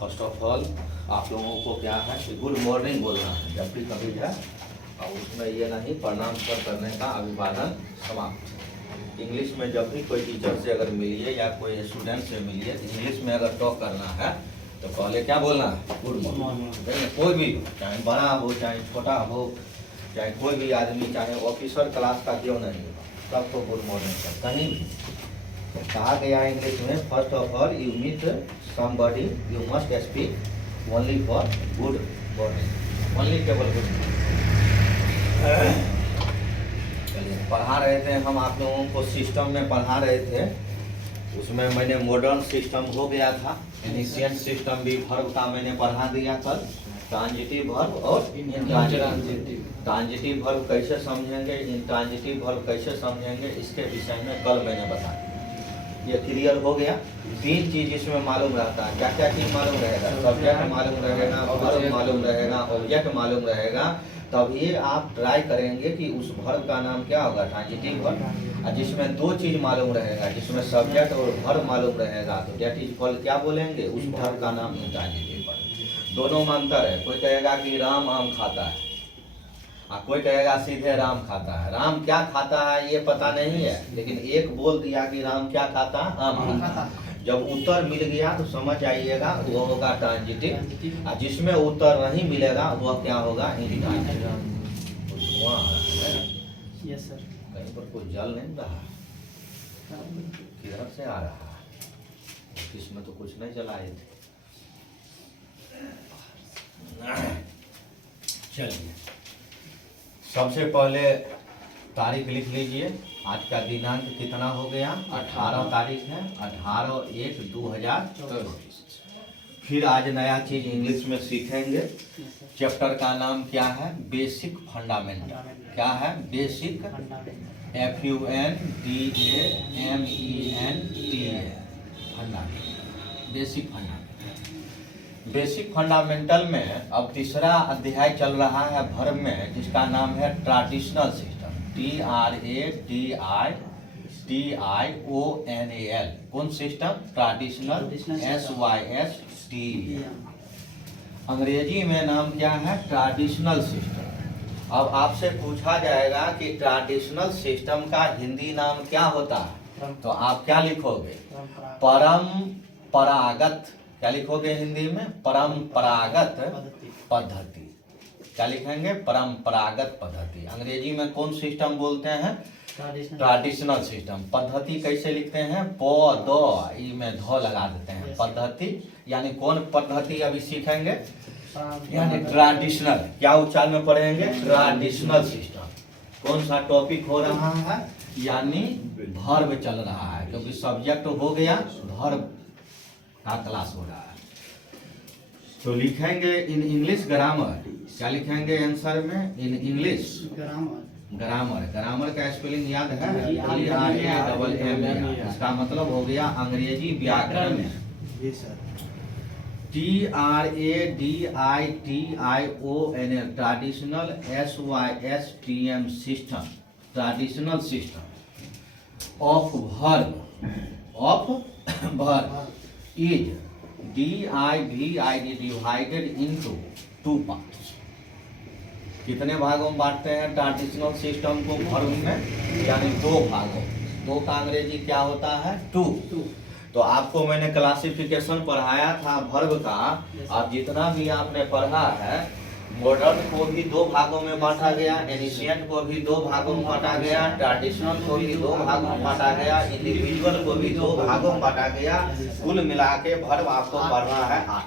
First of all आप लोगों को क्या है कि गुड मॉर्निंग बोलना है जब भी कभी है, और उसमें ये नहीं प्रणाम कर करने का अभिवादन समाप्त। इंग्लिश में जब भी कोई टीचर से अगर मिलिए या कोई स्टूडेंट से मिलिए तो इंग्लिश में अगर टॉक करना है तो पहले क्या बोलना है, गुड मॉर्निंग। कोई भी हो, चाहे बड़ा हो चाहे छोटा हो, चाहे कोई भी आदमी, चाहे ऑफिसर क्लास का क्यों नहीं हो, सबको गुड मॉर्निंग कर। कहीं भी कहा गया इंग्लिश में first of all you meet somebody you must speak only for good morning, only केवल गुड। चलिए, पढ़ा रहे थे हम आप लोगों को, सिस्टम में पढ़ा रहे थे। उसमें मैंने मॉडर्न सिस्टम हो गया था, एनिशिएंट सिस्टम भी वर्ब का मैंने पढ़ा दिया कल, ट्रांजिटिव वर्ब और इंट्रांजिटिव। ट्रांजिटिव वर्ब कैसे समझेंगे, इंट्रांजिटिव वर्ब कैसे समझेंगे, इसके विषय में कल मैंने बताया। ये क्लियर हो गया। तीन चीज इसमें मालूम रहता है। क्या क्या चीज मालूम रहेगा, सब्जेक्ट मालूम रहेगा, वर्ब मालूम रहेगा, ऑब्जेक्ट मालूम रहेगा। तभी आप ट्राई करेंगे कि उस वर्ब का नाम क्या होगा, ट्रांजिटिव वर्ब। और जिसमें दो चीज मालूम रहेगा, जिसमें सब्जेक्ट और वर्ब मालूम रहेगा, तो दैट इज कॉल्ड, क्या बोलेंगे, उस वर्ब का नाम इंट्रांजिटिव वर्ब। दोनों में अंतर है। कोई कहेगा कि राम आम खाता है, और कोई कहेगा सीधे राम खाता है। राम क्या खाता है ये पता नहीं है, लेकिन एक बोल दिया कि राम क्या खाता है, आम खाता है। जब उत्तर मिल गया तो समझ आइएगा वो होगा ट्रांजिटिव, और जिसमें उत्तर नहीं मिलेगा वह क्या होगा, इंट्रांजिटिव। Yes sir. कहीं पर कोई जल नहीं रहा, किधर से आ रहा है, इसमें तो कुछ नहीं जलाए थे। चलिए, सबसे पहले तारीख लिख लीजिए। आज का दिनांक कितना हो गया, 18 तारीख है, 18/1/2024। फिर आज नया चीज इंग्लिश में सीखेंगे। चैप्टर का नाम क्या है, बेसिक फंडामेंटल। क्या है, basic, FUNDAMENTAL, fundamental, basic fundamental. Basic fundamental में अब तीसरा अध्याय चल रहा है वर्ब में, जिसका नाम है ट्रेडिशनल सिस्टम, TRADITIONAL। कौन सिस्टम, ट्रेडिशनल, SYST। अंग्रेजी में नाम क्या है, ट्रेडिशनल सिस्टम। अब आपसे पूछा जाएगा कि ट्रेडिशनल सिस्टम का हिंदी नाम क्या होता है, तो आप क्या लिखोगे, परंपरागत। क्या लिखोगे हिंदी में, परंपरागत पद्धति। क्या लिखेंगे, परंपरागत पद्धति। अंग्रेजी में कौन सिस्टम बोलते हैं, ट्रेडिशनल सिस्टम। पद्धति कैसे लिखते हैं, प में ध लगा देते हैं, पद्धति। यानी कौन पद्धति अभी सीखेंगे, यानी ट्रेडिशनल। क्या उच्चारण में पढ़ेंगे, ट्रेडिशनल सिस्टम। कौन सा टॉपिक हो रहा है, यानी वर्ब चल रहा है, क्योंकि सब्जेक्ट हो गया, वर्ब का क्लास हो रहा है। तो लिखेंगे इन इंग्लिश ग्रामर। क्या लिखेंगे आंसर में, इन इंग्लिश ग्रामर। ग्रामर का स्पेलिंग याद है, GRAMMAR। इसका मतलब हो गया अंग्रेजी व्याकरण। TRADITION, traditional, SYSTM system, traditional system of verb, is divided into two parts। कितने भागों में बांटते हैं ट्रेडिशनल सिस्टम को वर्ब में, यानी दो भागों। दो का अंग्रेजी क्या होता है, टू। तो आपको मैंने क्लासिफिकेशन पढ़ाया था वर्ब का। अब जितना भी आपने पढ़ा है, मॉडर्न को भी दो भागों में बांटा गया, एनिशिएंट को भी दो भागों में बांटा गया, ट्रेडिशनल को भी दो भागों में बांटा गया, इंडिविजुअल को भी दो भागों में बांटा गया। कुल मिला के वर्ब आपको पढ़ना है 8।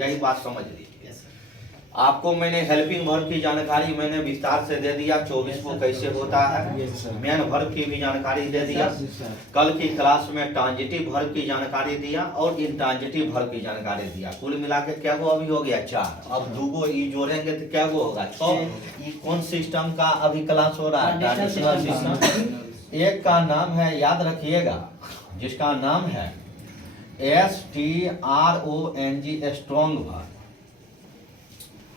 यही बात समझ लीजिए। आपको मैंने हेल्पिंग वर्ब की जानकारी मैंने विस्तार से दे दिया, 24 को कैसे होता है, मेन वर्ब की भी जानकारी दे दिया। कल की क्लास में ट्रांजिटिव वर्ब की जानकारी दिया और इंट्रांजिटिव वर्ब की जानकारी दिया। कुल मिला के क्या वो अभी हो गया 4। अब दूगो ई जोड़ेंगे तो क्या वो होगा 6। ये कौन सिस्टम का अभी क्लास हो रहा है, ट्रेडिशनल सिस्टम। एक का नाम है, याद रखिएगा, जिसका नाम है STRONG, स्ट्रॉन्ग वर्ब।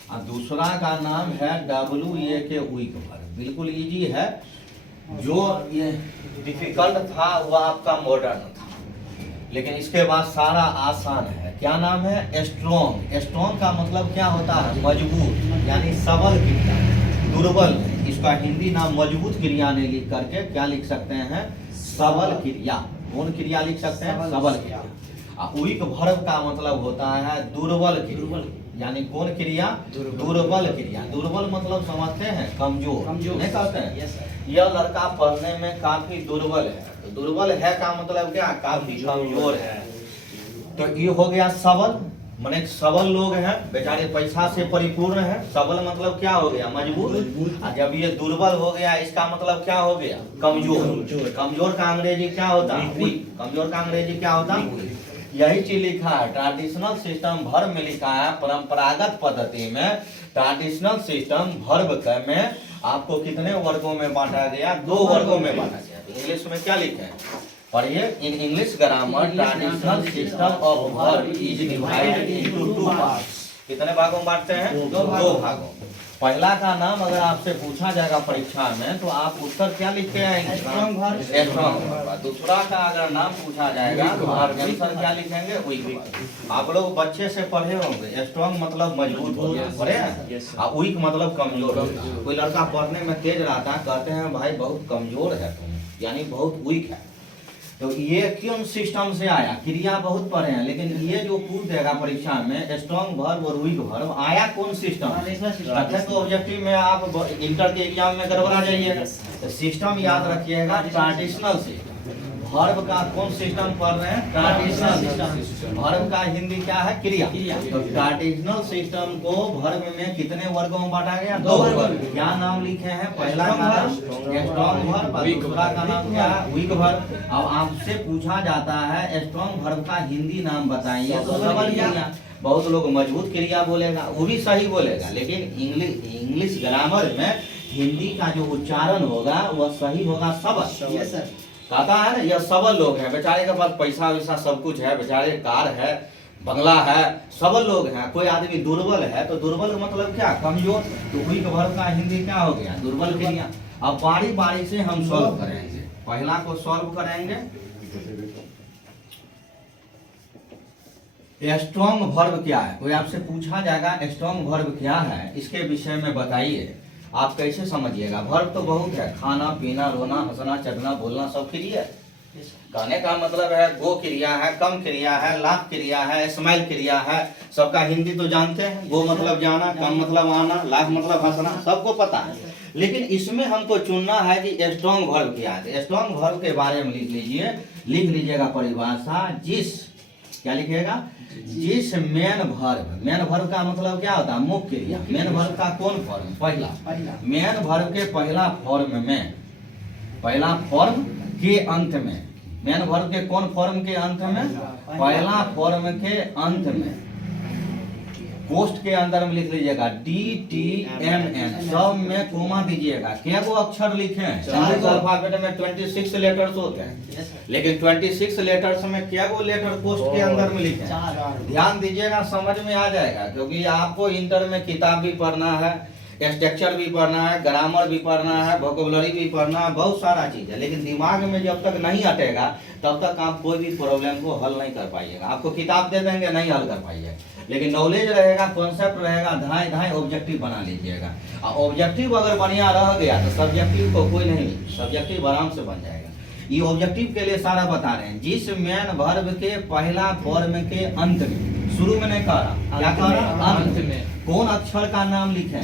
और दूसरा का नाम है WAK, वीक वर्ब। बिल्कुल इजी है। जो ये डिफिकल्ट था वह आपका मॉडर्न था, लेकिन इसके बाद सारा आसान है। क्या नाम है? स्ट्रॉन्ग। स्ट्रॉन्ग का मतलब क्या होता है? मजबूत, यानी सबल क्रिया। दुर्बल, इसका हिंदी नाम मजबूत क्रिया ने लिख करके क्या लिख सकते हैं? सबल क्रिया। कौन क्रिया लिख सकते हैं? सबल क्रिया। वीक वर्ब का मतलब होता है दुर्बल क्रिया, यानी कौन क्रिया? दुर्बल क्रिया। दुर्बल मतलब समझते हैं? कमजोर नहीं कहते हैं। यह लड़का पढ़ने में काफी दुर्बल है। तो दुर्बल है का मतलब क्या? काफी कमजोर है। तो ये हो गया सबल, माने सबल लोग हैं, बेचारे पैसा से परिपूर्ण है। सबल मतलब क्या हो गया? मजबूत। और जब ये दुर्बल हो गया, इसका मतलब क्या हो गया? कमजोर। कमजोर का अंग्रेजी क्या होता है? वीक। कमजोर का अंग्रेजी क्या होता है? यही चीज लिखा है ट्रेडिशनल सिस्टम वर्ब में, लिखा है परंपरागत पद्धति में ट्रेडिशनल सिस्टम वर्ब में आपको कितने वर्गों में बांटा गया? 2 वर्गों में बांटा गया। इंग्लिश में क्या लिखे हैं? पढ़िए, in English grammar traditional system of verb is divided into 2 parts. कितने भागों में बांटते हैं? 2 भागों। पहला का नाम अगर आपसे पूछा जाएगा परीक्षा में तो आप उत्तर क्या लिख के आएंगे? Strong verb. दूसरा का अगर नाम पूछा जाएगा तो आप आंसर क्या लिखेंगे? वीक। आप लोग बच्चे से पढ़े होंगे, स्ट्रॉन्ग मतलब मजबूत हो गया, पढ़े हैं? और वीक मतलब कमजोर। कोई लड़का पढ़ने में तेज रहता है, कहते हैं भाई बहुत कमजोर है तुम, यानी बहुत वीक है। तो ये क्यों सिस्टम से आया? क्रिया बहुत पढ़े हैं, लेकिन ये जो पूछ देगा परीक्षा में स्ट्रॉन्ग वर्ब और वीक वर्ब आया कौन सिस्टम? अच्छा, तो ऑब्जेक्टिव में आप इंटर के एग्जाम में गड़बड़ा जाइएगा। तो सिस्टम याद रखिएगा ट्रेडिशनल सिस्टम। वर्ब का कौन सिस्टम पढ़ रहे हैं? Traditional system. वर्ब का हिंदी क्या है? क्रिया। तो ट्रेडिशनल सिस्टम को वर्ब में कितने वर्गों में बांटा गया? 2 वर्ग। क्या नाम लिखे हैं? पहला का नाम स्ट्रॉन्ग वर्ब, दूसरा का नाम क्या है? Weak verb. अब आपसे पूछा जाता है स्ट्रॉन्ग वर्ब का हिंदी नाम बताइए, तो सबल क्रिया। बहुत लोग मजबूत क्रिया बोलेगा, वो भी सही बोलेगा, लेकिन इंग्लिश ग्रामर में हिंदी का जो उच्चारण होगा वह सही होगा सबल। कहता है ना, यह सबल लोग हैं, बेचारे के पास पैसा वैसा सब कुछ है, बेचारे कार है, बंगला है, सबल लोग हैं। कोई आदमी दुर्बल है तो दुर्बल का मतलब क्या? कमजोर। तो वीक वर्ब का हिंदी क्या हो गया? दुर्बल क्रिया। अब बारी बारी से हम सॉल्व करेंगे। पहला को सॉल्व करेंगे। स्ट्रॉन्ग वर्ब क्या है? कोई आपसे पूछा जाएगा स्ट्रॉन्ग वर्ब क्या है, इसके विषय में बताइए। आप कैसे समझिएगा? वर्ब तो बहुत है, खाना पीना, रोना, हंसना, चढ़ना, बोलना, सब क्रिया है। कहने का मतलब है गो क्रिया है, कम क्रिया है, लाभ क्रिया है, स्माइल क्रिया है। सबका हिंदी तो जानते हैं। गो मतलब जाना, कम मतलब आना, लाभ मतलब हंसना, सबको पता है। लेकिन इसमें हमको चुनना है कि स्ट्रॉन्ग वर्ब क्या है। स्ट्रॉन्ग वर्ब के बारे में लिख लीजिएगा परिभाषा। क्या लिखिएगा? जिस मेन वर्ब का मतलब क्या होता है? मुख्य क्रिया। मेन वर्ब का कौन फॉर्म? पहला। मेन वर्ब के पहला फॉर्म के अंत में, मेन वर्ब के कौन फॉर्म के अंत में? पहला फॉर्म के अंत में पोस्ट के अंदर में लिख लीजिएगा DTMN, सब में कोमा दीजिएगा। क्या वो अक्षर लिखे हैं? इंग्लिश अल्फाबेट में 26 लेटर्स होते हैं, लेकिन 26 लेटर्स में क्या वो लेटर पोस्ट के अंदर में लिखे हैं? ध्यान दीजिएगा, समझ में आ जाएगा। क्योंकि आपको इंटर में किताब भी पढ़ना है, स्ट्रक्चर भी पढ़ना है, ग्रामर भी पढ़ना है, वोकैबुलरी भी पढ़ना है, बहुत सारा चीज है। लेकिन दिमाग में जब तक नहीं हटेगा तब तक आप कोई भी प्रॉब्लम को हल नहीं कर पाइएगा। आपको किताब दे देंगे, नहीं हल कर पाइएगा। लेकिन नॉलेज रहेगा, कॉन्सेप्ट रहेगा, धाए ऑब्जेक्टिव बना लीजिएगा। और ऑब्जेक्टिव अगर बढ़िया रह गया तो सब्जेक्टिव को कोई नहीं, सब्जेक्टिव आराम से बन जाएगा। ये ऑब्जेक्टिव के लिए सारा बता रहे हैं। जिस मेन वर्ब के पहला फॉर्म के अंत में, शुरू में नहीं कह रहा, क्या कह रहा? अंत में कौन अक्षर का नाम लिखे?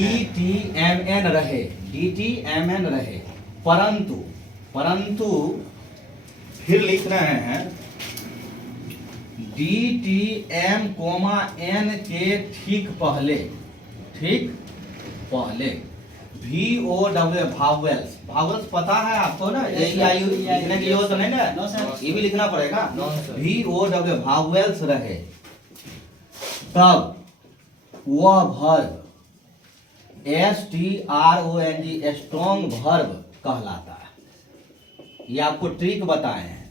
DTMN रहे, DTMN रहे। परंतु फिर लिख रहे हैं DTM, N के ठीक पहले VOW भावेल्स पता है आपको ना? AEIU लिखने की जरूरत नहीं ना, ये भी लिखना पड़ेगा। VOW भावेल्स रहे तब वह वर्ब STRONG स्ट्रॉन्ग वर्ब कहलाता है। ये आपको ट्रिक बताए हैं,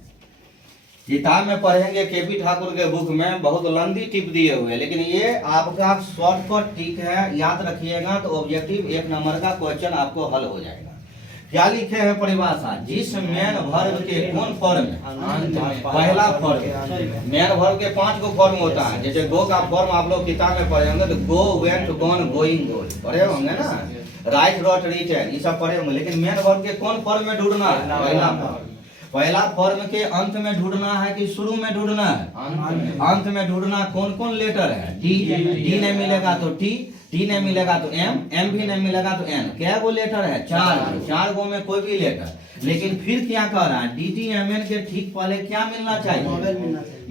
किताब में पढ़ेंगे केपी ठाकुर के बुक में, बहुत लंबी टिप दिए हुए, लेकिन ये आपका शॉर्टकट ट्रिक है, याद रखिएगा तो ऑब्जेक्टिव 1 नंबर का क्वेश्चन आपको हल हो जाएगा। क्या लिखे हैं परिभाषा, जिस मेन वर्ब के कौन फॉर्म है, पहला फॉर्म। मेन वर्ब के 5 गो फॉर्म होता है, जैसे गो का फॉर्म आप लोग किताब में पढ़े होंगे, तो गो, वेंट, गॉन, गोइंग, गोइंग पढ़े होंगे ना, राइट, रॉट, रिटर्न, ये सब पढ़े होंगे। लेकिन मेन वर्ब के कौन फॉर्म में ढूंढना है, पहला फॉर्म। पहला फॉर्म के अंत में ढूंढना है कि शुरू में ढूंढना है, अंत में ढूंढना। कौन कौन लेटर है, डी, डी नहीं मिलेगा तो टी, टी नहीं मिलेगा तो एम, एम भी नहीं मिलेगा तो एन। क्या वो लेटर है, 4 गो में कोई भी लेटर। लेकिन फिर क्या कह रहा है, डी टी एम एन के ठीक पहले क्या मिलना चाहिए,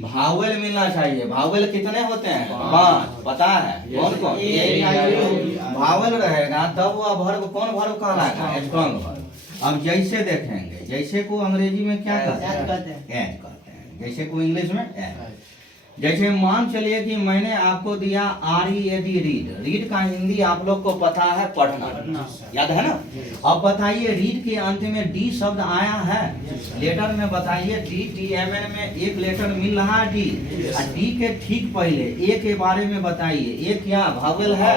भावेल मिलना चाहिए। भावेल कितने होते हैं, 5, पता है कौन कौन, भावेल रहेगा तब वह वर्ब कौन वर्ब कहलाएगा, स्ट्रॉन्ग वर्ब। अब जैसे देखेंगे, जैसे को अंग्रेजी में क्या कहते हैं, एज कहते हैं, जैसे को इंग्लिश में एज। जैसे मान चलिए कि मैंने आपको दिया READ, रीड। रीड का हिंदी आप लोग को पता है, पढ़ना, याद है ना। अब बताइए, रीड के अंत में डी शब्द आया है लेटर में, बताइए DTMN में एक लेटर मिल रहा है डी, और डी के ठीक पहले ए के बारे में बताइए, ए क्या भावेल है,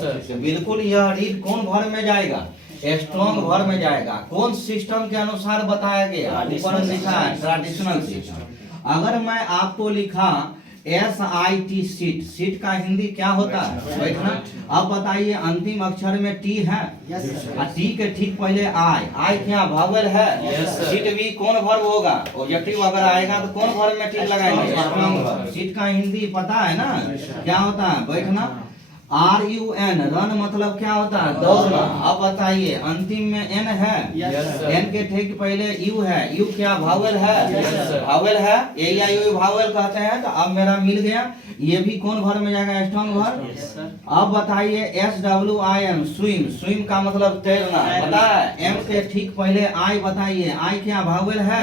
तो बिल्कुल यह रीड कौन वर्ब में जाएगा, स्ट्रॉन्ग वर्ब में जाएगा। कौन सिस्टम के अनुसार बताया गया, ऊपर लिखा है ट्रेडिशनल सिस्टम। अगर मैं आपको लिखा SIT, सीट, सीट का हिंदी क्या होता है, बैठना। अब बताइए, अंतिम अक्षर में टी है, और टी के ठीक पहले आई, आई क्या भावेल है, सीट भी कौन वर्ब होगा, ऑब्जेक्टिव अगर आएगा तो कौन वर्ब में टिक लगाएंगे, स्ट्रॉन्ग वर्ब। सीट का हिंदी पता है ना, क्या होता है, बैठना। RUN, रन मतलब क्या होता है, दौड़ना। अब बताइए, अंतिम में N है, N के ठीक पहले U है, U क्या भावेल है, भावेल है, AIU भावेल कहते हैं। तो अब मेरा मिल गया, ये भी कौन वर्ब में जाएगा, स्ट्रॉन्ग वर्ब। अब बताइए, SWIM, स्विम, स्विम का मतलब तैरना, पता है। M के ठीक पहले I बताइए, I क्या भावेल है,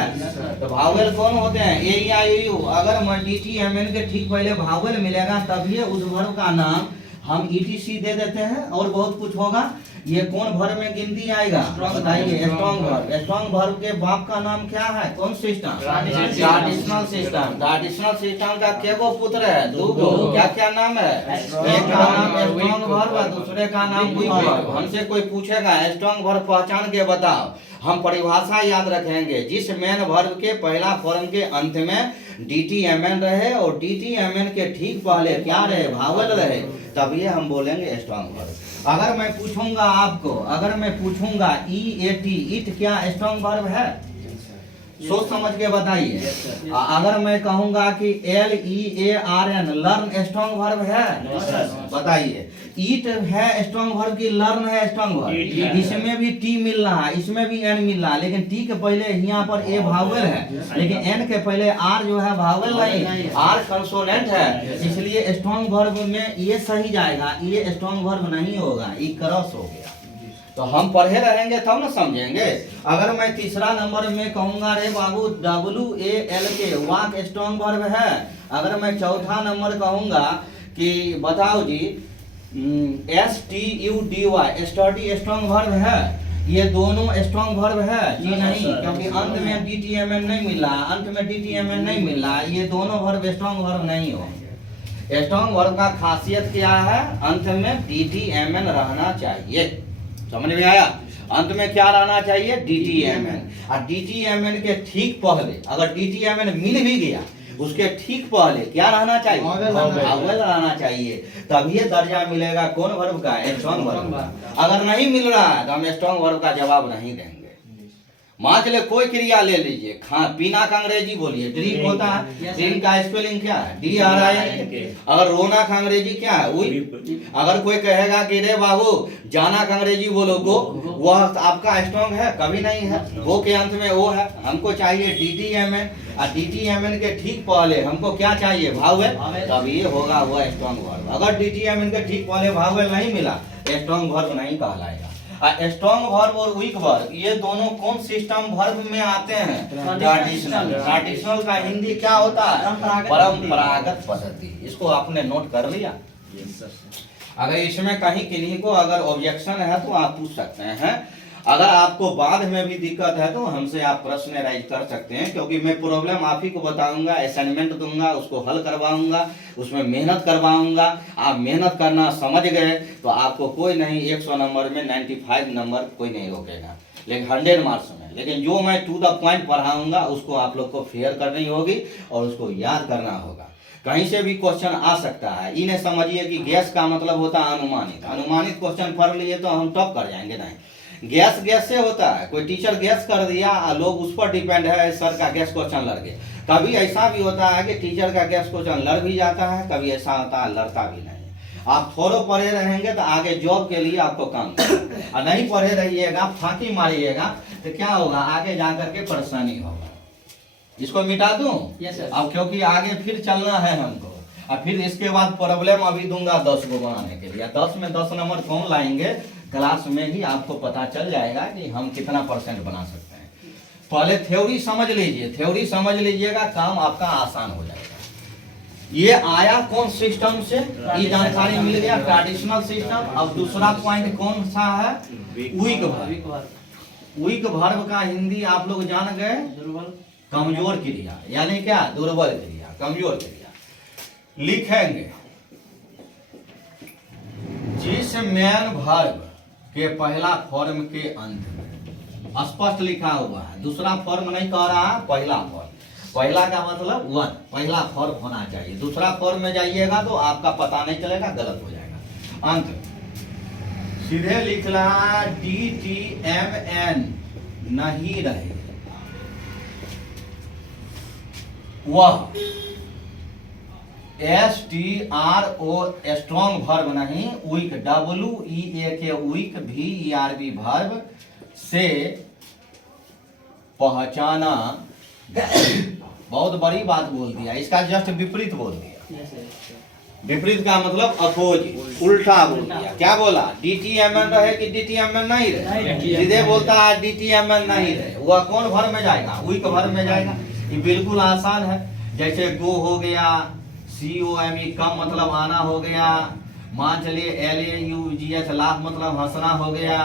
तो भावेल कौन होते हैं, AIU। अगर DTMN के ठीक पहले भावेल मिलेगा तभी उस वर्ब का नाम हम ETC दे देते हैं, और बहुत कुछ होगा। ये कौन वर्ब में गिनती आएगा, बताइए, स्ट्रॉन्ग वर्ब। स्ट्रॉन्ग वर्ब के बाप का नाम क्या है, कौन system, traditional system. Traditional system का केगो पुत्र है, 2 गो। क्या क्या नाम है, एक का नाम स्ट्रॉन्ग वर्ब है, दूसरे का नाम वीक वर्ब। हमसे कोई पूछेगा स्ट्रॉन्ग वर्ब पहचान के बताओ, हम परिभाषा याद रखेंगे, जिस मेन वर्ब के पहला फॉर्म के अंत में DTMN रहे और DTMN के ठीक पहले क्या रहे, भावेल रहे, तब ये हम बोलेंगे स्ट्रॉन्ग वर्ब। अगर मैं पूछूंगा आपको, अगर मैं पूछूंगा EAT, इट क्या स्ट्रॉन्ग वर्ब है, सोच समझ के बताइए। अगर मैं कहूंगा कि LEARN, लर्न स्ट्रॉन्ग वर्ब है, बताइए। ईट है स्ट्रॉन्ग वर्ब की लर्न है स्ट्रॉन्ग वर्ब, इसमें भी टी मिल रहा है, इसमें भी एन मिल रहा है, लेकिन टी के पहले यहाँ पर ए भावेल है, लेकिन एन के पहले आर जो है भावेल नहीं, आर कंसोनेंट है, इसलिए स्ट्रॉन्ग वर्ब में ये सही जाएगा, ये स्ट्रॉन्ग वर्ब नहीं होगा, ये क्रॉस हो गया। तो हम पढ़े रहेंगे तब ना समझेंगे। अगर मैं तीसरा नंबर में कहूंगा रे बाबू WALK, वाक स्ट्रॉन्ग वर्ब है। अगर मैं चौथा नंबर कहूंगा कि बताओ जी STUDY, स्टडी स्ट्रॉन्ग वर्ब है, ये दोनों स्ट्रॉन्ग वर्ब है जी नहीं, क्योंकि अंत में DTMN नहीं मिला, अंत में DTMN नहीं मिला, ये दोनों वर्ब स्ट्रॉन्ग वर्ब नहीं होंगे। स्ट्रॉन्ग वर्ब का खासियत क्या है, अंत में DTMN रहना चाहिए, समझ में आया। अंत में क्या रहना चाहिए, DTMN। और DTMN के ठीक पहले अगर DTMN मिल भी गया, उसके ठीक पहले क्या रहना चाहिए, भावेल रहना चाहिए, तभी दर्जा मिलेगा कौन वर्ब का, स्ट्रॉन्ग वर्ब का। अगर नहीं मिल रहा है तो हम स्ट्रॉन्ग वर्ब का जवाब नहीं देंगे। मान चले कोई क्रिया ले लीजिए, पीना का अंग्रेजी बोलिए, ड्रिंक होता है, ड्रिंक का स्पेलिंग क्या है, DRINK। अगर रोना का अंग्रेजी क्या है, वीप। अगर कोई कहेगा कि रे बाबू जाना का अंग्रेजी बोलो, गो, वह आपका स्ट्रॉन्ग है, कभी नहीं है। गो के अंत में वो है, हमको चाहिए DTMN, और DTMN के ठीक पहले हमको क्या चाहिए, भावेल, तब ये होगा वो स्ट्रॉन्ग वर्ब। अगर DTMN के ठीक पहले भावेल नहीं मिला, स्ट्रॉन्ग वर्ब नहीं कहलाएगा। स्ट्रॉन्ग वर्ब और वीक वर्ब ये दोनों कौन सिस्टम वर्ब में आते हैं, ट्रेडिशनल। ट्रेडिशनल का हिंदी क्या होता है, परंपरागत पद्धति। इसको आपने नोट कर लिया। अगर इसमें कहीं किन्हीं को अगर ऑब्जेक्शन है तो आप पूछ सकते हैं। अगर आपको बाद में भी दिक्कत है तो हमसे आप प्रश्न राइज कर सकते हैं, क्योंकि मैं प्रॉब्लम आप ही को बताऊंगा, असाइनमेंट दूंगा, उसको हल करवाऊंगा, उसमें मेहनत करवाऊंगा। आप मेहनत करना समझ गए तो आपको कोई नहीं 100 नंबर में 95 नंबर कोई नहीं रोकेगा। लेकिन 100 मार्क्स में, लेकिन जो मैं टू द पॉइंट पढ़ाऊंगा उसको आप लोग को फेयर करनी होगी और उसको याद करना होगा। कहीं से भी क्वेश्चन आ सकता है, इन्हें समझिए कि गैस का मतलब होता है अनुमानित। अनुमानित क्वेश्चन पढ़ लिए तो हम टॉप कर जाएंगे, नहीं। गैस गैस से होता है, कोई टीचर गैस कर दिया, लोग उस पर डिपेंड है, सर का गैस क्वेश्चन लड़ गए। कभी ऐसा भी होता है कि टीचर का गैस क्वेश्चन लड़ भी जाता है, कभी ऐसा होता है लड़ता भी नहीं। आप थोड़ो पढ़े रहेंगे तो आगे जॉब के लिए आपको काम करेगा, और नहीं पढ़े रहिएगा, फांकी मारिएगा तो क्या होगा, आगे जा करके परेशानी होगा। इसको मिटा दूं? Yes sir. अब क्योंकि आगे फिर चलना है हमको, और फिर इसके बाद प्रॉब्लम अभी दूंगा 10 को बनाने के लिए। 10 में 10 नंबर कौन लाएंगे, क्लास में ही आपको पता चल जाएगा कि हम कितना % बना सकते हैं। पहले थ्योरी समझ लीजिए, थ्योरी समझ लीजिएगा, काम आपका आसान हो जाएगा। ये आया कौन सिस्टम से, ये जानकारी मिल गया, ट्रेडिशनल सिस्टम। अब दूसरा पॉइंट कौन सा है, वीक वर्ब। वीक वर्ब का हिंदी आप लोग जान गए, दुर्बल कमजोर क्रिया, यानी क्या, दुर्बल क्रिया, कमजोर क्रिया। लिखेंगे जिस मैन वर्ब के पहला फॉर्म के अंत में, स्पष्ट लिखा हुआ है, दूसरा फॉर्म नहीं कह रहा है, पहला फॉर्म। पहला का मतलब 1, पहला फॉर्म होना चाहिए। दूसरा फॉर्म में जाइएगा तो आपका पता नहीं चलेगा, गलत हो जाएगा। अंत सीधे लिखना DTMN नहीं रहे, वह STRO स्ट्रॉन्ग वर्ब नहीं, weak WEAK weak VERB verb से पहचाना। बहुत बड़ी बात बोल दिया, इसका जस्ट विपरीत बोल दिया। Yes sir. विपरीत का मतलब अपोजिट, उल्टा बोल दिया। क्या बोला, DTMN रहे कि DTMN नहीं रहे, सीधे बोलता है DTMN नहीं रहे, वह कौन वर्ब में जाएगा, वीक वर्ब में जाएगा। ये बिल्कुल आसान है। जैसे गो हो गया, COME कम मतलब आना हो गया, मान चलिए LAUGH लाख मतलब हंसना हो गया।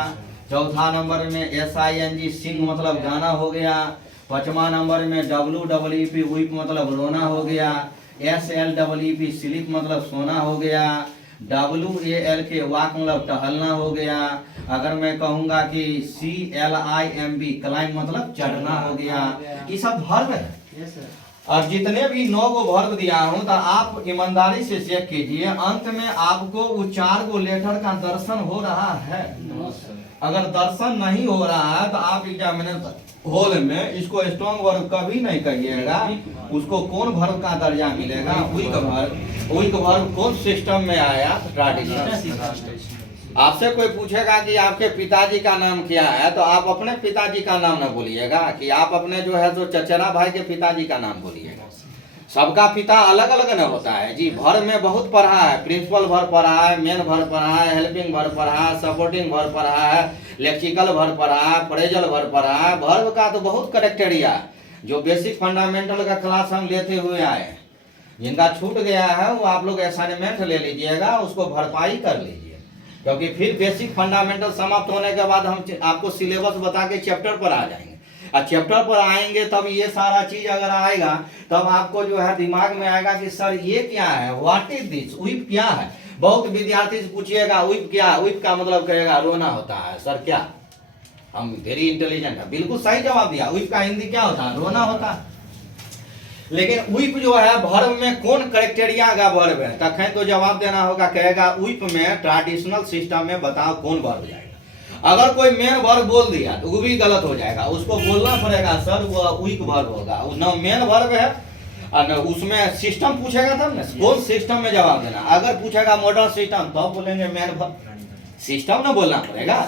चौथा नंबर में SING सिंग मतलब गाना हो गया। पांचवा नंबर में WEEP वीप मतलब रोना हो गया। SLEEP स्लीप मतलब सोना हो गया। WALK वाक मतलब टहलना हो गया। अगर मैं कहूँगा कि CLIMB क्लाइम मतलब चढ़ना हो गया। ये सब वर्ब है। Yes sir. और जितने भी 9 को वर्ब दिया हूँ तो आप ईमानदारी से चेक कीजिए, अंत में आपको वो 4 को लेटर का दर्शन हो रहा है। अगर दर्शन नहीं हो रहा है तो आप एग्जामिनेशन हॉल में इसको स्ट्रॉन्ग वर्ब कभी नहीं कहिएगा। उसको कौन वर्ब का दर्जा मिलेगा, वीक वर्ब। वीक वर्ब कौन सिस्टम में आया, ट्रेडिशनल। आपसे कोई पूछेगा कि आपके पिताजी का नाम क्या है, तो आप अपने पिताजी का नाम ना बोलिएगा, कि आप अपने जो है तो चचेरा भाई के पिताजी का नाम बोलिएगा। सबका पिता अलग अलग न होता है जी। वर्ब में बहुत पढ़ा है, प्रिंसिपल वर्ब पढ़ा है, मेन वर्ब पढ़ा है, हेल्पिंग वर्ब पढ़ा है, सपोर्टिंग वर्ब पढ़ा है, लेक्सिकल वर्ब पढ़ा है, फ्रेजल वर्ब पढ़ा है। वर्ब का तो बहुत कैरेक्टेरिया, जो बेसिक फंडामेंटल का क्लास हम लेते हुए आए हैं। जिनका छूट गया है वो आप लोग असाइनमेंट ले लीजिएगा, उसको भरपाई कर लीजिए, क्योंकि फिर बेसिक फंडामेंटल समाप्त होने के बाद हम आपको सिलेबस बता के चैप्टर पर आ जाएंगे। और चैप्टर पर आएंगे तब ये सारा चीज अगर आएगा तब आपको जो है दिमाग में आएगा कि सर ये क्या है, व्हाट इज दिस, वीप क्या है। बहुत विद्यार्थी से पूछिएगा वीप क्या, वीप का मतलब कहेगा रोना होता है। सर क्या, हम वेरी इंटेलिजेंट है, बिल्कुल सही जवाब दिया। वीप का हिंदी क्या होता है, रोना होता है। लेकिन वीप जो है वर्ब में कौन कैरेक्टेरिया का वर्ब है, तखन तो जवाब देना होगा। कहेगा वीप में ट्रेडिशनल सिस्टम में बताओ कौन वर्ब जाएगा। अगर कोई मेन वर्ब बोल दिया तो वो भी गलत हो जाएगा, उसको बोलना पड़ेगा सर वो वीक वर्ब होगा, न मेन वर्ब है और न उसमें सिस्टम पूछेगा तब ना कौन सिस्टम में जवाब देना। अगर पूछेगा मॉडर्न सिस्टम तो बोलेंगे मेन वर्ब, सिस्टम ना बोलना पड़ेगा।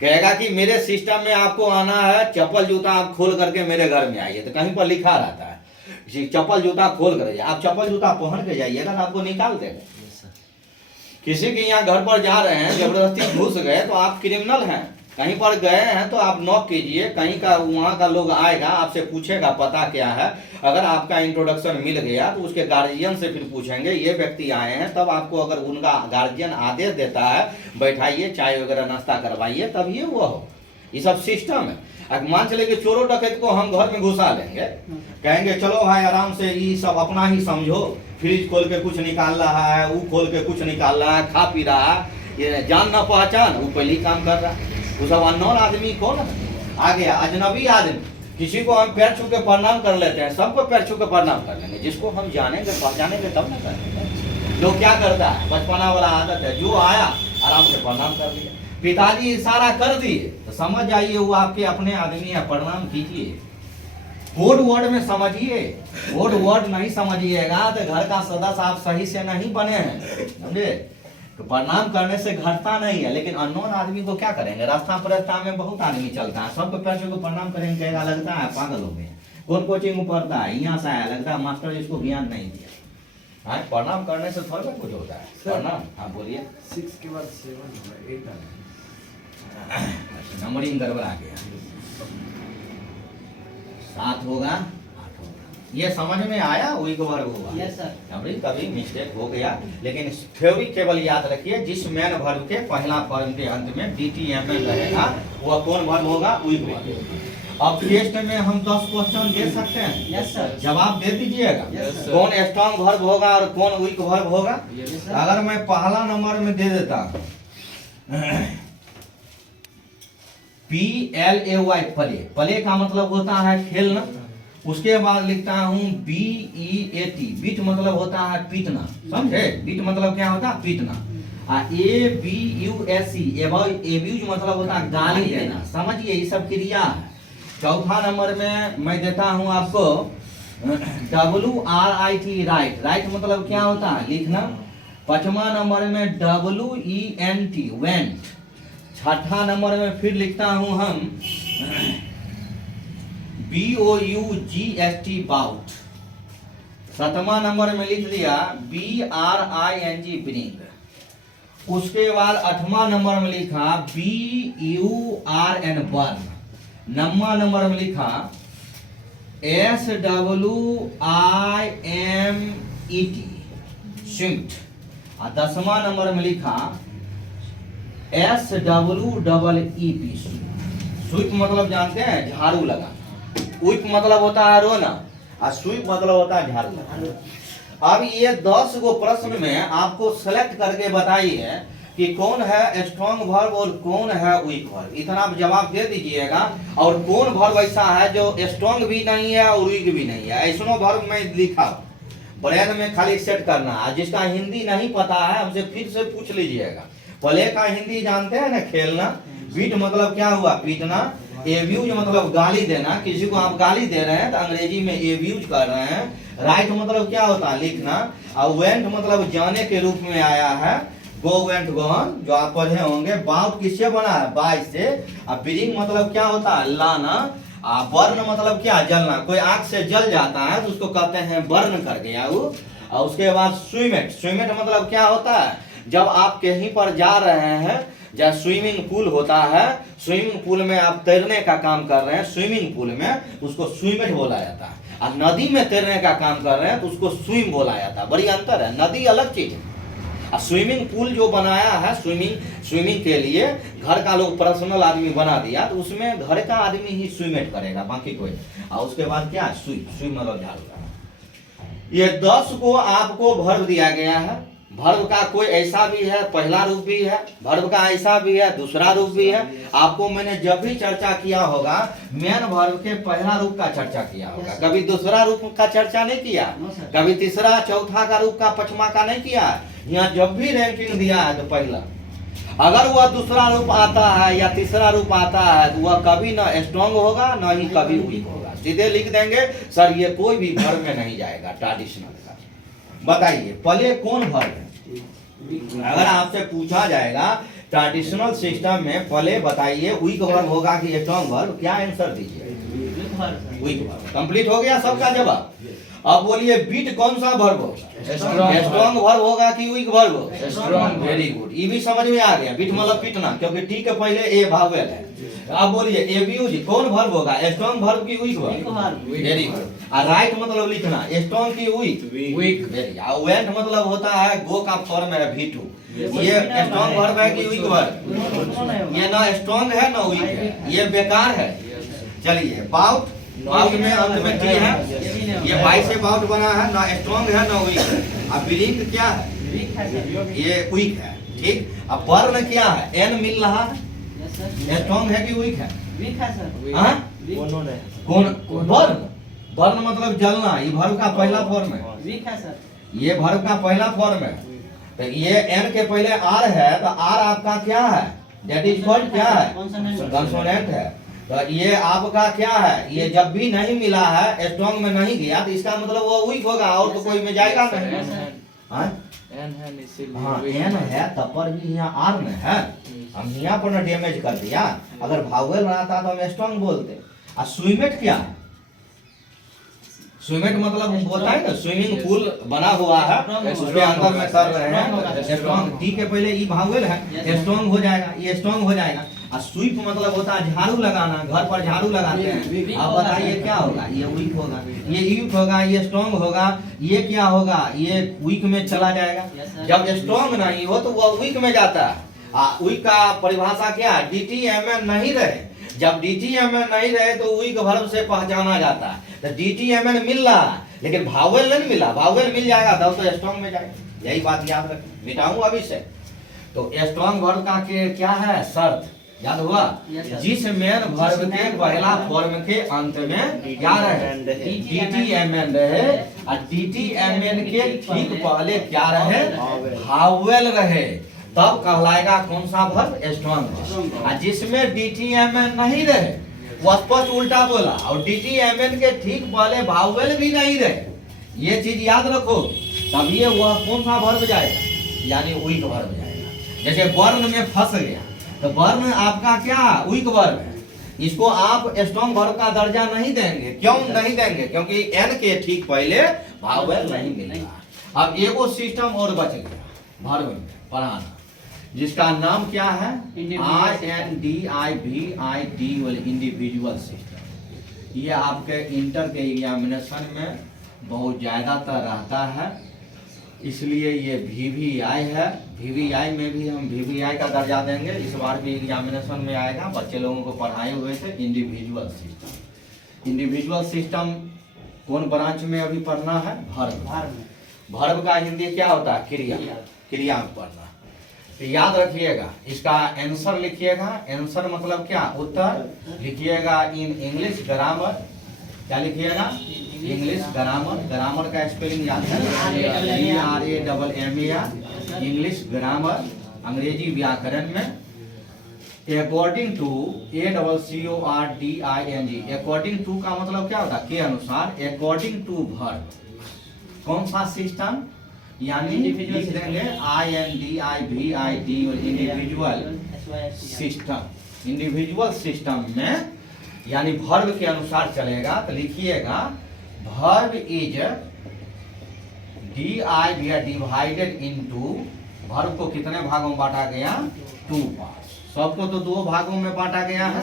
कहेगा कि मेरे सिस्टम में आपको आना है, चप्पल जूता आप खोल करके मेरे घर में आइए, तो कहीं पर लिखा रहता है चप्पल जूता खोल कर, आप चप्पल जूता पहन के जाइएगा तो आपको निकाल देगा। किसी के यहाँ घर पर जा रहे हैं, जबरदस्ती घुस गए तो आप क्रिमिनल हैं। कहीं पर गए हैं तो आप नॉक कीजिए, कहीं का वहाँ का लोग आएगा, आपसे पूछेगा पता क्या है। अगर आपका इंट्रोडक्शन मिल गया तो उसके गार्जियन से फिर पूछेंगे ये व्यक्ति आए हैं, तब आपको अगर उनका गार्जियन आदेश देता है बैठाइए, चाय वगैरह नाश्ता करवाइए, तब ये वो हो। ये सब सिस्टम है। अब मान चले कि चोरों डकैत को हम घर में घुसा लेंगे, कहेंगे चलो भाई आराम से, ये सब अपना ही समझो, फ्रिज खोल के कुछ निकाल रहा है, वो खोल के कुछ निकाल रहा है, खा पी रहा है, ये जान ना पहचान, वो पहले काम कर रहा है। वो सब अननोन आदमी कौन है, आ गया अजनबी आदमी, किसी को हम पैर छू के प्रणाम कर लेते हैं, सबको पैर छू के प्रणाम कर लेंगे, जिसको हम जानेंगे पहचानेंगे तब ना करेंगे। लोग क्या करता है, बचपना वाला आदत है, जो आया आराम से प्रणाम कर लिया। पिताजी इशारा कर दिए तो समझ जाइए वो आपके अपने आदमी है, प्रणाम कीजिए। कोड वर्ड में समझिए, कोड वर्ड नहीं समझिएगा तो घर का सदस्य आप सही से नहीं बने हैं, समझे। तो प्रणाम करने से घटता नहीं है, लेकिन अननोन आदमी को क्या करेंगे, रास्ता परस्ता में बहुत आदमी चलता है, सबको पैसे को प्रणाम करेंगे, कहेगा लगता है पागल हो गए, कौन कोचिंग में पढ़ता है, यहाँ से आया, लगता है मास्टर इसको ज्ञान नहीं दिया। हाँ, प्रणाम करने से थोड़ा कुछ होता है। प्रणाम, हाँ बोलिए। 6 के बाद 7 होगा, 8 आना। नंबरिंग गड़बड़ा गया, 7 होगा 8 होगा, ये समझ में आया, वही को वर्ग हुआ। Yes sir. कभी मिस्टेक हो गया, लेकिन थ्योरी केवल याद रखिए, जिस मेन वर्ब के पहला फॉर्म के अंत में DTML रहेगा, वह कौन वर्ब होगा, वीक वर्ब। अब टेस्ट में हम 10 क्वेश्चन दे सकते हैं। Yes sir. जवाब दे दीजिएगा। Yes sir. कौन स्ट्रॉन्ग वर्ब होगा और कौन वीक वर्ब होगा। Yes sir. अगर मैं पहला नंबर में दे देता PLAY, प्ले, प्ले का मतलब होता है खेलना। उसके बाद लिखता हूँ BEAT, बीट मतलब होता है पीटना, समझे। बीट मतलब क्या होता है, पीटना। ABUSE, एब्यूज मतलब होता है गाली देना, समझिए, ये सब क्रिया है। चौथा नंबर में मैं देता हूँ आपको WRIT, राइट, राइट मतलब क्या होता है, लिखना। पांचवा नंबर में WENT, वेंट। छठा नंबर में फिर लिखता हूं हम BOUGST, बाउट। सातवां नंबर में लिख दिया BRING, ब्रिंग। उसके बाद आठवां नंबर में लिखा BURN, बर्न। नौवां नंबर में लिखा SWIMET, स्विफ्ट। और 10वां नंबर में लिखा SWEEP, स्वीप मतलब जानते हैं, झाड़ू लगा। वीप मतलब होता है रोना, और स्वीप मतलब होता है झाड़ू लगा। अब ये 10 गो प्रश्न में आपको सेलेक्ट करके बताइए कि कौन है स्ट्रॉन्ग वर्ब और कौन है वीक वर्ब। इतना आप जवाब दे दीजिएगा। और कौन वर्ब ऐसा है जो स्ट्रॉन्ग भी नहीं है और वीक भी नहीं है, ऐसा वर्ब मैं लिखा, ब्रेन में खाली सेट करना है। जिसका हिंदी नहीं पता है हमसे फिर से पूछ लीजिएगा। प्ले का हिंदी जानते हैं ना, खेलना। बीट मतलब क्या हुआ, पीटना। एब्यूज मतलब गाली देना, किसी को आप गाली दे रहे हैं तो अंग्रेजी में एब्यूज कर रहे हैं। राइट मतलब क्या होता है, लिखना। और वेंट मतलब जाने के रूप में आया है, गो वेंट गोन, जो आप पढ़े होंगे। बाउट किससे बना है, बाय से। और ब्रिंग मतलब क्या होता है, लाना। बर्न मतलब क्या, जलना। कोई आग से जल जाता है तो उसको कहते हैं बर्न कर गया वो। और उसके बाद स्विमेट, स्विमेट मतलब क्या होता है, जब आप कहीं पर जा रहे हैं, जब स्विमिंग पूल होता है, स्विमिंग पूल में आप तैरने का काम कर रहे हैं, स्विमिंग पूल में उसको स्विमेट बोला जाता है। और नदी में तैरने का काम कर रहे हैं तो उसको स्विम बोला जाता है। बड़ी अंतर है, नदी अलग चीज है। और स्विमिंग पूल जो बनाया है स्विमिंग के लिए, घर का लोग पर्सनल आदमी बना दिया, तो उसमें घर का आदमी ही स्विमेट करेगा, बाकी कोई। और उसके बाद क्या, स्विम मतलब झाड़ू। ये 10 को आपको वर्ब दिया गया है। वर्ब का कोई ऐसा भी है, पहला रूप भी है, वर्ब का ऐसा भी है, दूसरा रूप भी है। आपको मैंने जब भी चर्चा किया होगा, मेन वर्ब के पहला रूप का चर्चा किया होगा, कभी दूसरा रूप का चर्चा नहीं किया, कभी तीसरा चौथा का रूप का पचमा का नहीं किया। यहाँ जब भी रैंकिंग दिया है तो पहला, अगर वह दूसरा रूप आता है या तीसरा रूप आता है तो वह कभी ना स्ट्रॉन्ग होगा ना ही कभी वीक होगा। सीधे लिख देंगे सर ये कोई भी वर्ब में नहीं जाएगा, ट्रेडिशनल का। बताइए प्ले कौन वर्ब है। अगर आपसे पूछा जाएगा ट्रेडिशनल सिस्टम में प्ले बताइए, वीक वर्ब होगा कि स्ट्रॉन्ग वर्ब, क्या आंसर दीजिए, वीक वर्ब। कंप्लीट हो गया सबका जवाब। अब बोलिए बीट कौन सा वर्ब होगा, स्ट्रॉन्ग वर्ब होगा कि वीक वर्ब होगा, स्ट्रॉन्ग। वेरी गुड, ये भी समझ में आ गया। बीट मतलब पीटना, क्योंकि टी के पहले ए भावेल है। अब बोलिए एब्यूज कौन वर्ब होगा, स्ट्रॉन्ग वर्ब की वीक वर्ब। Very good. और राइट मतलब लिखना, स्ट्रॉन्ग की वीक। वेरी। और वेंट मतलब होता है गो का फॉर्म है V2। ये स्ट्रॉन्ग वर्ब है कि वीक वर्ब, ये ना स्ट्रॉन्ग है ना वीक है, ये बेकार है। चलिए बाउट, बाउट में अंत में टी है, ये बाई से बाउट बना है, ना स्ट्रॉन्ग है ना वीक है। अब ब्रिंग क्या है, ये वीक है, ठीक। अब बर्न क्या है, एन मिल रहा है, स्ट्रॉन्ग है कि वीक है, वीक है सर। हाँ? वीक। कौन वर्ण? वर्ण मतलब जलना, ये वर्ब का पहला फॉर्म है। वीक है सर। ये वर्ब का पहला फॉर्म है। तो ये एन के पहले आर है, तो आर आपका क्या है? दैट इज कॉल्ड क्या है? कंसोनेंट है। तो ये आपका क्या है? ये जब भी नहीं मिला है, स्ट्रॉन्ग में नहीं गया, तो इसका मतलब वो वीक होगा, और तो कोई में जाएगा नहीं। हाँ? हाँ एन है, तब पर भी यहाँ आर में है, हम यहाँ पर ना डैमेज कर दिया। अगर भावेल रहता तो हम स्ट्रॉन्ग बोलते। और स्विमेट क्या है? स्विमेट मतलब हम बोलता है ना, स्विमिंग पूल बना हुआ है, उसके अंदर में कर रहे हैं स्ट्रॉन्ग। टी के पहले ई भावेल है, स्ट्रॉन्ग हो जाएगा, ये स्ट्रॉन्ग हो जाएगा। और स्वीप मतलब होता है झाड़ू लगाना, घर पर झाड़ू लगाते हैं। आप बताइए क्या होगा? ये वीक होगा, ये वीक होगा, ये स्ट्रॉन्ग होगा, ये क्या होगा? ये वीक में चला जाएगा। जब स्ट्रॉन्ग नहीं हो तो वह वीक में जाता है। वीक का परिभाषा क्या है? DTMN नहीं रहे। जब DTMN नहीं रहे तो वीक वर्ब से पहचाना जाता है। तो DTMN मिल रहा है, लेकिन भावेल नहीं मिला। भावेल मिल जाएगा तब तो स्ट्रॉन्ग में जाएगा। यही बात याद रखें, मिटाऊं अभी से। तो स्ट्रॉन्ग वर्ब का क्या है? शर्त याद हुआ? जिस मेन वर्ब के पहला फॉर्म के अंत में क्या रहे? DTMN रहे। और DTMN के ठीक पहले क्या रहे? भावेल रहे, तब कहलाएगा कौन सा वर्ब? स्ट्रॉन्ग। और जिसमें DTMN नहीं रहे, वो स्पष्ट उल्टा बोला। और DTMN के ठीक पहले भावेल भी नहीं रहे, ये चीज याद रखो, तब ये वह कौन सा वर्ब जाएगा? यानी वीक वर्ब जाएगा। जैसे वर्ण में फंस गया, तो वर्ण आपका क्या? वीक वर्ब है। इसको आप स्ट्रॉन्ग वर्ब का दर्जा नहीं देंगे। क्यों नहीं देंगे? क्योंकि एन के ठीक पहले भावेल नहीं मिलेगा। अब एगो सिस्टम और बच गया वर्ब में पढ़ाना, जिसका नाम क्या है? INDIVID individual system. ये आपके इंटर के एग्जामिनेशन में बहुत ज़्यादातर रहता है, इसलिए ये VVI है। VVI में भी हम VVI का दर्जा देंगे, इस बार भी एग्जामिनेशन में आएगा। बच्चे लोगों को पढ़ाए हुए थे इंडिविजुअल सिस्टम। इंडिविजुअल सिस्टम कौन ब्रांच में अभी पढ़ना है? वर्ब। वर्ब का हिंदी क्या होता है? क्रिया। क्रिया में पढ़ना। तो याद रखिएगा, इसका आंसर लिखिएगा। आंसर मतलब क्या? उत्तर लिखिएगा इन इंग्लिश ग्रामर। क्या लिखिएगा? English grammar. ग्रामर का स्पेलिंग याद है? GRAMMAR। इंग्लिश ग्रामर, अंग्रेजी व्याकरण में। According to ACCORDING। According to का मतलब क्या होता है? के अनुसार। According to verb. कौन सा सिस्टम? यानी लिख देंगे INDIVID individual system. Individual system में यानी वर्ब के अनुसार चलेगा। तो लिखिएगा verb is divided into. Verb को कितने भागों में बांटा गया? 2 पार्ट्स। सबको तो 2 भागों में बांटा गया है।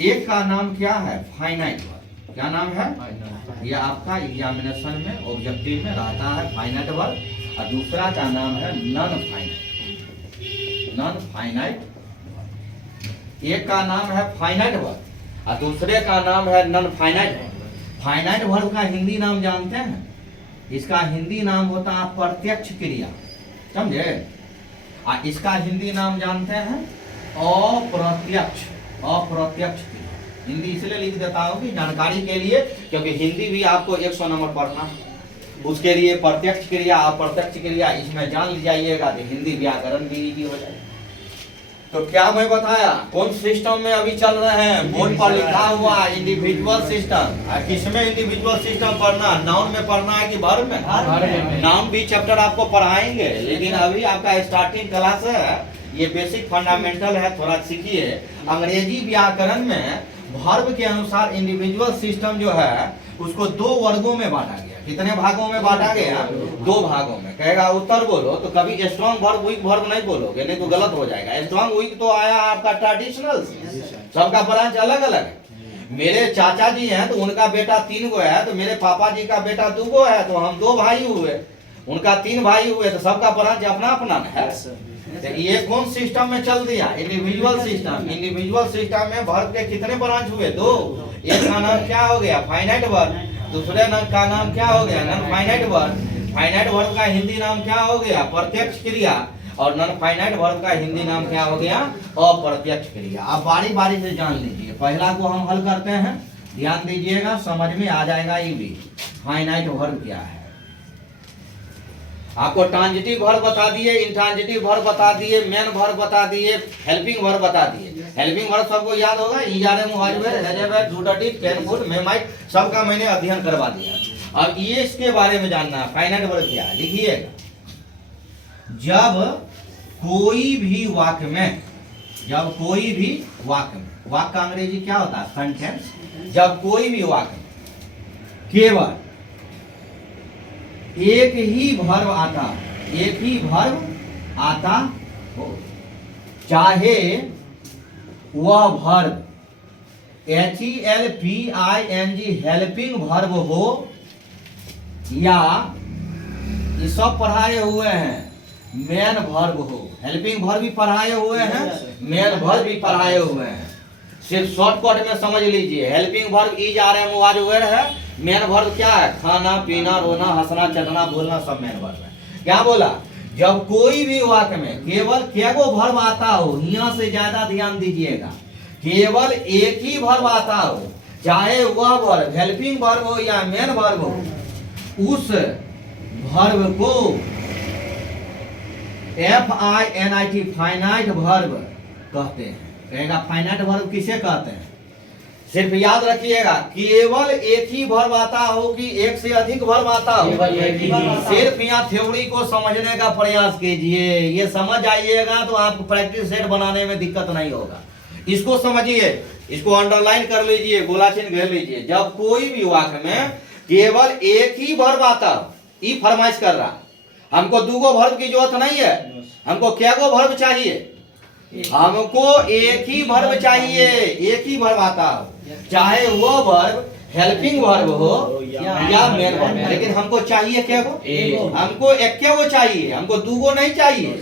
एक का नाम क्या है? Finite verb. क्या नाम है? ये आपका एग्जामिनेशन में ऑब्जेक्टिव में रहता है, फाइनाइट वर्ब। और दूसरा का नाम है नॉन फाइनाइट। Non finite. एक का नाम है फाइनाइट वर्ब और दूसरे का नाम है non finite verb. Finite verb का हिंदी नाम जानते हैं? इसका हिंदी नाम होता है प्रत्यक्ष क्रिया, समझे? और इसका हिंदी नाम जानते हैं? अप्रत्यक्ष। अप्रत्यक्ष क्रिया। हिंदी इसलिए लिख देता हूँ कि जानकारी के लिए, क्योंकि हिंदी भी आपको 100 नंबर पढ़ना। उसके लिए प्रत्यक्ष क्रिया अप्रत्यक्ष क्रिया इसमें जान ली जाइएगा तो हिंदी व्याकरण भी इजी हो जाएगा। तो क्या मैं बताया कौन सिस्टम में अभी चल रहे हैं? बोर्ड पर लिखा हुआ इंडिविजुअल सिस्टम। किसमें इंडिविजुअल सिस्टम पढ़ना? नाउन में पढ़ना है कि वर्ब में? नाउन भी चैप्टर आपको पढ़ाएंगे, लेकिन अभी आपका स्टार्टिंग क्लास है, ये बेसिक फंडामेंटल है, थोड़ा सीखिए। अंग्रेजी व्याकरण में वर्ब के अनुसार इंडिविजुअल सिस्टम जो है उसको 2 वर्गों में बांटा गया। कितने भागों में बांटा गया? 2 भागों में। कहेगा उत्तर बोलो तो कभी स्ट्रॉन्ग वर्ब वीक वर्ब नहीं बोलोगे, नहीं तो गलत हो जाएगा। स्ट्रॉन्ग वीक तो आया आपका ट्रेडिशनल, सबका ब्रांच अलग अलग है। मेरे चाचा जी हैं तो उनका बेटा 3 गो है, तो मेरे पापा जी का बेटा 2 गो है, तो हम 2 भाई हुए, उनका 3 भाई हुए, तो सबका ब्रांच अपना अपना है। तो ये कौन सिस्टम में चल दिया? Individual system. इंडिविजुअल सिस्टम में वर्ब के कितने ब्रांच हुए? 2। एक का नाम क्या हो गया? Finite verb. दूसरे का नाम क्या हो गया? Non finite verb. Finite verb का हिंदी नाम क्या हो गया? प्रत्यक्ष क्रिया। और नॉन फाइनाइट वर्ब का हिंदी नाम क्या हो गया? अप्रत्यक्ष क्रिया। अब बारी बारी से जान लीजिए। पहला को हम हल करते हैं, ध्यान दीजिएगा, समझ में आ जाएगा ये भी। फाइनाइट वर्ब क्या है? आपको ट्रांजिटिव वर्ब बता दिए, इंट्रांजिटिव वर्ब बता दिए, मेन वर्ब बता दिए, हेल्पिंग वर्ब बता दिए। हेल्पिंग वर्ब सबको याद होगा, इजारे मुहाजबे हेजेबे डूडटी पेनफुल मेमाइट सबका मैंने अध्ययन करवा दिया। अब ये इसके बारे में जानना है, फाइनाइट वर्ब क्या है, लिखिएगा। जब कोई भी वाक्य में, जब कोई भी वाक्य में, वाक्य का अंग्रेजी क्या होता है? सेंटेंस। जब कोई भी वाक्य में केवल एक ही वर्ब आता, एक ही वर्ब आता हो, चाहे वह वर्ब HELPING हेल्पिंग वर्ब हो, या ये सब पढ़ाए हुए हैं मेन वर्ब हो। हेल्पिंग वर्ब भी पढ़ाए हुए हैं, मेन वर्ब भी पढ़ाए हुए हैं। सिर्फ शॉर्टकट में समझ लीजिए। Helping verb is are am was were है, मेन वर्ब क्या है? खाना पीना रोना हंसना चटना बोलना सब मेन वर्ब है। क्या बोला? जब कोई भी वाक्य में केवल केगो वर्ब आता हो, यहाँ से ज्यादा ध्यान दीजिएगा, केवल एक ही वर्ब आता हो, चाहे वह वर्ब हेल्पिंग वर्ब हो या मेन वर्ब हो, उस वर्ब को FINIT फाइनाइट वर्ब कहते हैं। कहेगा फाइनाइट वर्ब किसे कहते हैं? सिर्फ याद रखिएगा, केवल एक ही वर्ब आता हो कि एक से अधिक वर्ब आता हो। सिर्फ यहाँ थ्योरी को समझने का प्रयास कीजिए, ये समझ आइएगा तो आपको प्रैक्टिस सेट बनाने में दिक्कत नहीं होगा। इसको समझिए, इसको अंडरलाइन कर लीजिए, गोला चिन्ह घेर लीजिए। जब कोई भी वाक्य में केवल एक ही वर्ब आता हो, ये फरमाइश कर रहा, हमको दूगो वर्ब की जरूरत नहीं है, हमको क्या गो वर्ब चाहिए? हमको एक ही वर्ब चाहिए, एक ही वर्ब आता हो, चाहे वो वर्ब हेल्पिंग वर्ब हो या मेन वर्ब। लेकिन हमको चाहिए क्या गो? हमको एक क्या वो चाहिए, हमको दूगो नहीं चाहिए।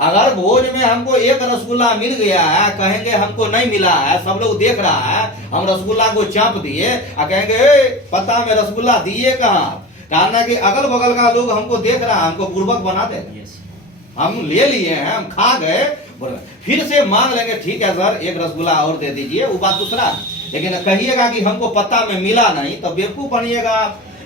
अगर भोज में हमको एक रसगुल्ला मिल गया है, कहेंगे हमको नहीं मिला है, सब लोग देख रहा है, हम रसगुल्ला को चाप दिए और कहेंगे पता में रसगुल्ला दिए कहाँ? कहना कि अगल बगल का लोग हमको देख रहा है, हमको बुर्बक बना दे। हम ले लिए हैं, हम खा गए, फिर से मांग लेंगे ठीक है सर एक रसगुल्ला और दे दीजिए, वो बात दूसरा। लेकिन कहिएगा कि हमको पता में मिला नहीं, तो बेवकूफ बनिएगा।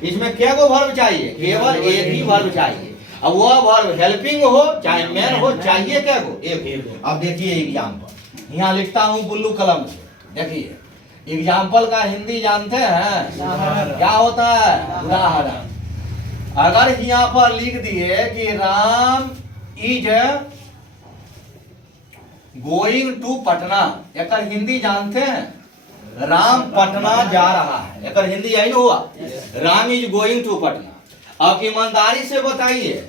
इसमें क्या गो वर्ब चाहिए? केवल एक ही वर्ब चाहिए। अब वह वर्ब हेल्पिंग हो चाहे मेन हो, चाहिए क्या गो? एक। अब देखिए एग्जाम्पल, यहाँ लिखता हूँ बुल्लू कलम से। देखिए एग्जाम्पल का हिंदी जानते हैं क्या होता है? उदाहरण। अगर यहाँ पर लिख दिए कि Ram is going to Patna, एक हिंदी जानते हैं? राम पटना जा रहा है, एक हिंदी यही हुआ, Ram is going to Patna. अब ईमानदारी से बताइए,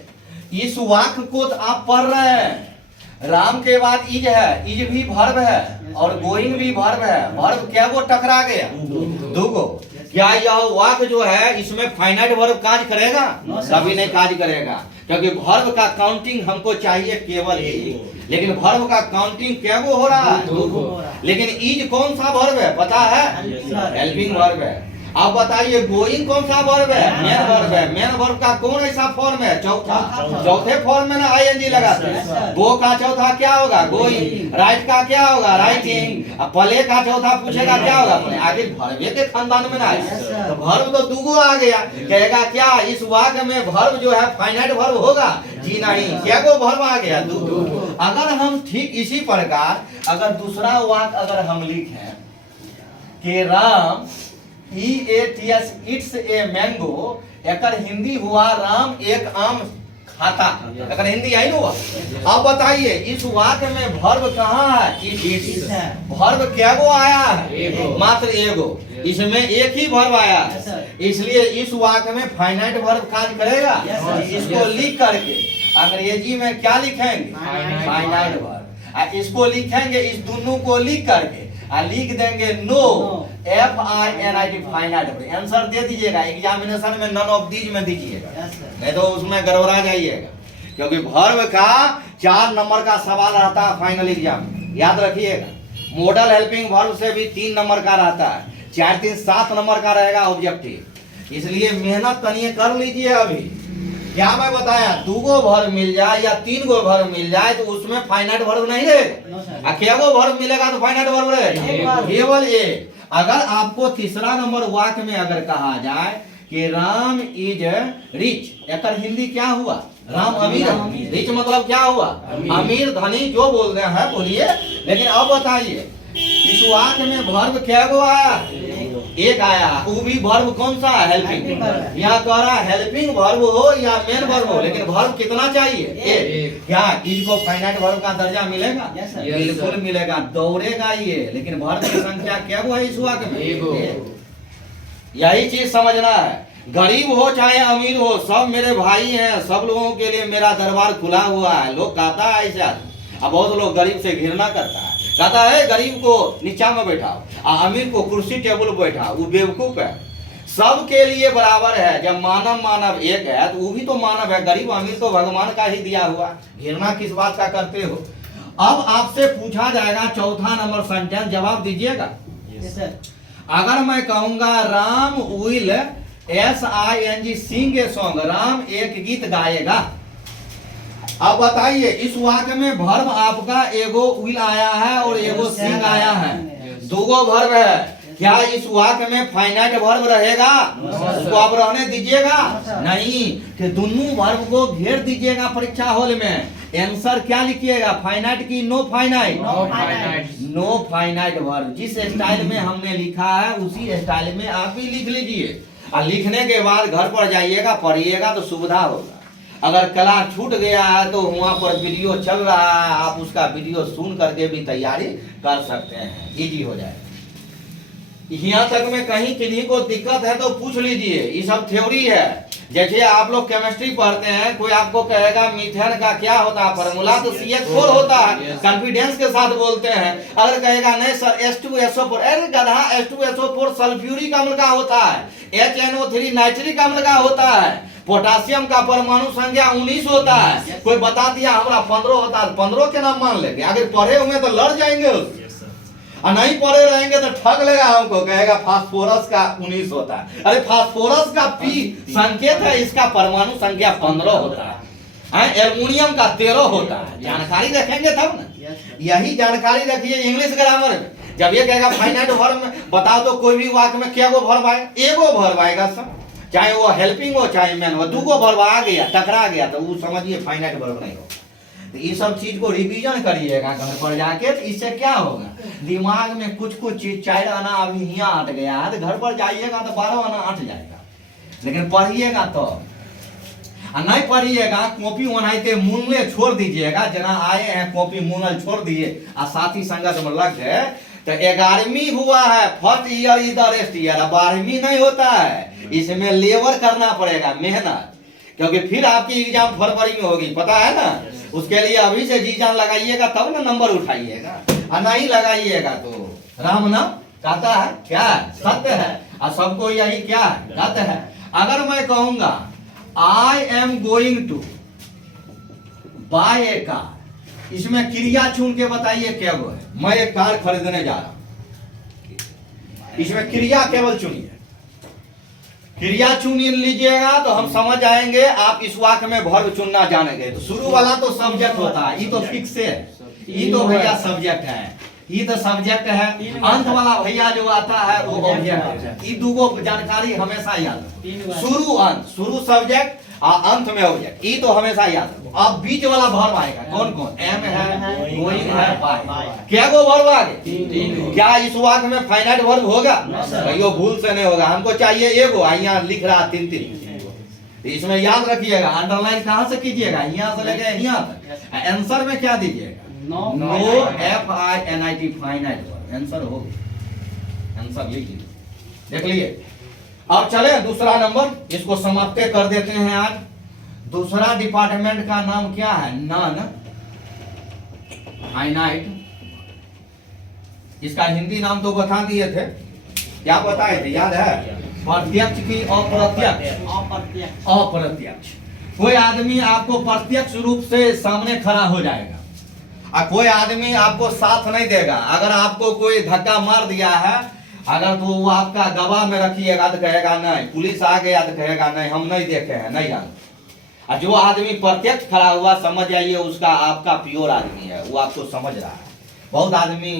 इस वाक्य को तो आप पढ़ रहे हैं, राम के बाद इज है, इज भी वर्ब है और गोइंग भी वर्ब है। वर्ब क्या वो टकरा गया? दूगो। क्या यह वाक्य जो है इसमें फाइनाइट वर्ब काज करेगा? कभी नहीं काज करेगा, क्योंकि वर्ब का काउंटिंग हमको चाहिए केवल एक, लेकिन वर्ब का काउंटिंग क्या वो हो रहा है? लेकिन इज कौन सा वर्ब है पता है? हेल्पिंग वर्ब है। अब बताइए गोइंग कौन सा वर्ब है? मेन वर्ब है। मेन वर्ब का कौन ऐसा फॉर्म है? चौथा। चौथे फॉर्म में ना आईएनजी लगाते हैं। गो का चौथा क्या होगा? गोइंग। राइट का क्या होगा? राइटिंग। अब प्ले का चौथा पूछेगा क्या होगा? प्ले। आखिर वर्ब के खानदान में ना है तो वर्ब तो दूगो आ गया। कहेगा क्या इस वाक्य में वर्ब जो है फाइनाइट वर्ब होगा? जी नहीं, क्या को वर्ब आ गया? दूगो। अगर हम ठीक इसी प्रकार अगर दूसरा वाक्य अगर हम लिखें कि Ram EATS eats a mango, एकर हिंदी हुआ राम एक आम खाता, एकर हिंदी आई हुआ। अब बताइए इस वाक्य में वर्ब कहाँ है? इट्स। वर्ब क्या गो आया है? मात्र एगो। इसमें एक ही वर्ब आया है, इसलिए इस वाक्य में फाइनाइट वर्ब कार्य करेगा। इसको लिख करके अंग्रेजी में क्या लिखेंगे? Finite verb. इसको लिखेंगे, इस दोनों को लिख करके लिख देंगे no FINIT finite verb. Answer दे दीजिएगा एग्जामिनेशन में, नन ऑफ दीज में दीजिएगा, नहीं तो उसमें गड़बड़ा जाइएगा, क्योंकि वर्ब का 4 नंबर का सवाल रहता है फाइनल एग्जाम। याद रखिएगा मॉडल हेल्पिंग वर्ब से भी 3 नंबर का रहता है, 4 3 7 नंबर का रहेगा ऑब्जेक्टिव। इसलिए मेहनत तनिए कर लीजिए अभी, क्या मैं बताया, 2 गो वर्ब मिल जाए या 3 गो वर्ब मिल जाए तो उसमें फाइनाइट वर्ब नहीं रहेगा। No sir. आ क्या गो वर्ब मिलेगा तो फाइनाइट वर्ब एक रहेगा, वर्ब। केवल एक। अगर आपको तीसरा नंबर वाक्य में अगर कहा जाए कि राम इज रिच, एकर हिंदी क्या हुआ, राम अमीर है। रिच मतलब क्या हुआ, अमीर धनी जो बोल रहे हैं बोलिए। लेकिन अब बताइए इस वाक्य में वर्ब क्या गो आया, एक आया, वो भी वर्ब कौन सा, हेल्पिंग। यहाँ कह रहा हेल्पिंग वर्ब हो या मेन वर्ब हो, लेकिन वर्ब कितना चाहिए, एक। क्या इसको फाइनाइट वर्ब का दर्जा मिलेगा, Yes, sir. बिल्कुल मिलेगा, दौड़ेगा ये। लेकिन वर्ब की संख्या क्या हुआ इस वाक्य में, एक। यही चीज समझना है, गरीब हो चाहे अमीर हो, सब मेरे भाई हैं, सब लोगों के लिए मेरा दरबार खुला हुआ है। लोग कहता है ऐसे आदमी, अब बहुत लोग गरीब से घृणा करता है, कहता है गरीब को नीचा में बैठाओ, अमीर को कुर्सी टेबल पर बैठाओ, वो बेवकूफ है। सब के लिए बराबर है, जब मानव एक है तो वो भी तो मानव है, गरीब अमीर तो भगवान का ही दिया हुआ। घृणा किस बात का करते हो। अब आपसे पूछा जाएगा चौथा नंबर सेंटेंस, जवाब दीजिएगा। Yes sir. अगर मैं कहूंगा Ram will SING sing a song, Ram एक गीत गाएगा। अब बताइए इस वाक्य में वर्ब आपका एगो विल आया है और एगो सिंग आया है, 2 गो वर्ब है। क्या इस वाक्य में फाइनाइट वर्ब रहेगा, उसको आप रहने दीजिएगा, नहीं, कि दोनों वर्ब को घेर दीजिएगा परीक्षा हॉल में। आंसर क्या लिखिएगा, फाइनाइट की no finite, no finite verb. जिस स्टाइल में हमने लिखा है उसी स्टाइल में आप भी लिख लीजिए, और लिखने के बाद घर पर जाइएगा पढ़िएगा तो सुविधा होगा। अगर क्लास छूट गया है तो वहाँ पर वीडियो चल रहा है, आप उसका वीडियो सुन करके भी तैयारी कर सकते हैं, इजी हो जाएगा। यहाँ तक में कहीं किन्हीं को दिक्कत है तो पूछ लीजिए, ये सब थ्योरी है। जैसे आप लोग केमिस्ट्री पढ़ते हैं, कोई आपको कहेगा मीथेन का क्या होता है फार्मूला, तो CH4 होता है, कॉन्फिडेंस के साथ बोलते हैं। अगर कहेगा नहीं सर H2SO4, अरे गधा H2SO4 सल्फ्यूरिक अम्ल का होता है, HNO3 नाइट्रिक अम्ल का होता है, पोटासियम का परमाणु संख्या 19 होता है। कोई बता दिया हमारा 15 होता है, 15 के नाम मान लेंगे। अगर पढ़े हुए तो लड़ जाएंगे उससे, और नहीं पढ़े रहेंगे तो ठग लेगा हमको, कहेगा फास्फोरस का 19 होता है। अरे फास्फोरस का P संकेत है, इसका परमाणु संख्या 15 होता है, एल्युमिनियम का 13 होता है। जानकारी रखेंगे तब ना, यही जानकारी रखिए इंग्लिश ग्रामर में। जब ये कहेगा फाइनाइट वर्ब में बताओ तो कोई भी वाक्य में क्या गो वर्ब आएगा, एगो वर्ब आएगा सब, चाहे वो हेल्पिंग हो चाहे मैन हो। 2 गो वर्ब आ गया, टकरा गया तो वो समझिए फाइनाइट वर्ब नहीं हो। तो ये सब चीज को रिवीजन करिएगा घर पर जाके, तो इससे क्या होगा, दिमाग में कुछ चीज 4 आना अभी यहाँ हट गया है, तो घर पर जाइएगा तो 12 आना हट जाएगा। लेकिन पढ़िएगा तो, नहीं पढ़िएगा कॉपी ओनाइते मुनले छोड़ दीजिएगा। जना आए हैं कॉपी मुनल छोड़ दिए और साथी संगत में लग गए, तो 11वीं हुआ है, फर्स्ट ईयर इधर रेस्ट ईयर, 12वीं नहीं होता है। इसमें लेबर करना पड़ेगा, मेहनत, क्योंकि फिर आपकी एग्जाम फरवरी में होगी, पता है ना। उसके लिए अभी से जी जान लगाइएगा तब ना नंबर उठाइएगा, और नहीं लगाइएगा तो राम नाम कहता है क्या सत्य है, और सबको यही क्या कहते हैं। अगर मैं कहूंगा I am going to buy a car, इसमें क्रिया चुन के बताइए क्या वो है, मैं एक कार खरीदने जा रहा हूं, इसमें क्रिया केवल चुनिए। क्रिया चुन लीजिएगा तो हम समझ जाएंगे आप इस वाक्य में वर्ब चुनना जानेंगे। तो शुरू वाला तो सब्जेक्ट होता है, ये तो फिक्स है, ये तो भैया सब्जेक्ट है, ये तो सब्जेक्ट है। अंत वाला भैया जो आता है वो ऑब्जेक्ट है। ये 2 गो जानकारी हमेशा याद रखो, शुरू अंत, शुरू सब्जेक्ट और अंत में ऑब्जेक्ट, ये तो हमेशा याद रखो। अब बीच वाला वर्ब आएगा, कौन कौन, एम है, गोइंग है, बाय। क्या गो वर्ब आ गए, क्या इस वाक्य में फाइनाइट वर्ब होगा, यो भूल से नहीं होगा। हमको चाहिए एगो, यहाँ लिख रहा 3-3, इसमें याद रखिएगा। अंडरलाइन कहां से कीजिएगा, यहाँ से लेके यहाँ तक। आंसर में क्या दीजिएगा, no FINIT finite verb, answer हो, आंसर लिखिए, देख लिए। अब चले दूसरा नंबर, इसको समाप्त कर देते हैं आज। दूसरा डिपार्टमेंट का नाम क्या है, नॉन फाइनाइट। इसका हिंदी नाम तो बता दिए थे, क्या बताए थे याद है, प्रत्यक्ष की अप्रत्यक्ष, अप्रत्यक्ष। कोई आदमी आपको प्रत्यक्ष रूप से सामने खड़ा हो जाएगा, और कोई आदमी आपको साथ नहीं देगा। अगर आपको कोई धक्का मार दिया है, अगर तो वो आपका गवाह में रखिएगा तो कहेगा नहीं, पुलिस आ गया तो कहेगा नहीं हम नहीं देखे हैं, नहीं जानते। और जो आदमी प्रत्यक्ष खड़ा हुआ समझ जाइए उसका आपका प्योर आदमी है, वो आपको समझ रहा है। बहुत आदमी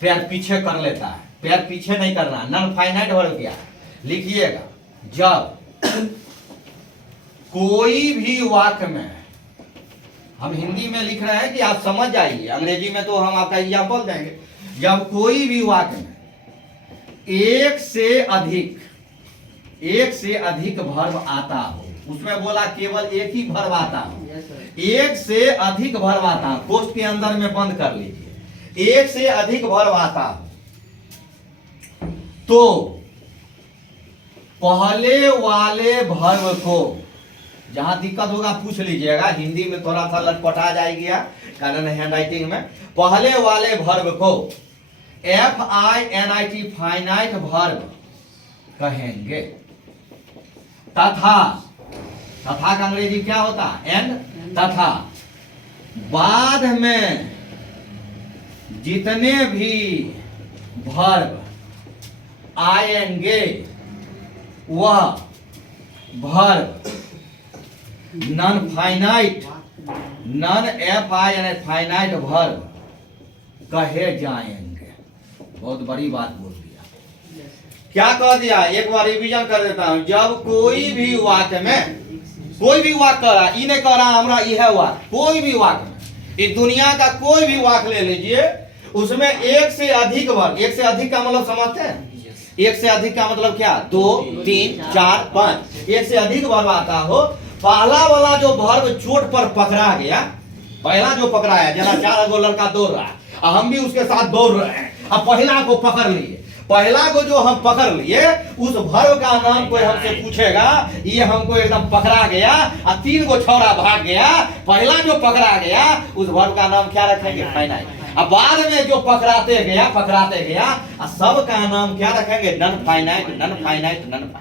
पैर पीछे कर लेता है, पैर पीछे नहीं करना। नॉन फाइनाइट वर्ब क्या है? लिखिएगा, जब कोई भी वाक्य में, हम हिंदी में लिख रहे हैं कि आप समझ जाइए, अंग्रेजी में तो हम आपका एग्जाम्पल देंगे। जब कोई भी वाक्य में एक से अधिक वर्ब आता हो, उसमें बोला केवल एक ही वर्ब आता हो, यस सर। एक से अधिक वर्ब आता हो, कोष्ठ के अंदर में बंद कर लीजिए, एक से अधिक वर्ब आता हो तो पहले वाले वर्ब को, जहां दिक्कत होगा पूछ लीजिएगा, हिंदी में थोड़ा सा लटपटा जाएगी कारण हैंड राइटिंग में। पहले वाले वर्ब को FINIT फाइनाइट वर्ब कहेंगे। तथा, तथा का अंग्रेजी क्या होता है? एंड। तथा बाद में जितने भी वर्ब आएंगे वह verb non finite, non FINIT finite verb कहे जाएंगे। बहुत बड़ी बात बोल दिया। क्या कह दिया? एक बार रिवीजन कर देता हूं। जब कोई भी वाक्य में, कोई भी वाक्य कह रहा, ये नहीं कह रहा हमरा यह वाक्य, कोई भी वाक्य में, इस दुनिया का कोई भी वाक्य ले लीजिए, उसमें एक से अधिक वर्ब, एक से अधिक का मतलब समझते हैं? एक से अधिक का मतलब क्या? 2, 3, 4, 5, एक से अधिक वर्ब आता हो। पहला वाला जो वर्ब चोट पर पकड़ा गया, पहला जो पकड़ाया, जना 4 गो लड़का दौड़ रहा है और हम भी उसके साथ दौड़ रहे हैं, अब पहला को पकड़ लिए, पहला को जो हम पकड़ लिए, उस वर्ब का नाम कोई हमसे पूछेगा, ये हमको एकदम पकड़ा गया और 3 को छौड़ा भाग गया, पहला जो पकड़ा गया उस वर्ब का नाम क्या रखेंगे? फाइनाइट। अब बाद में जो पकड़ाते गया और सब का नाम क्या रखेंगे? Non finite, non finite, non finite.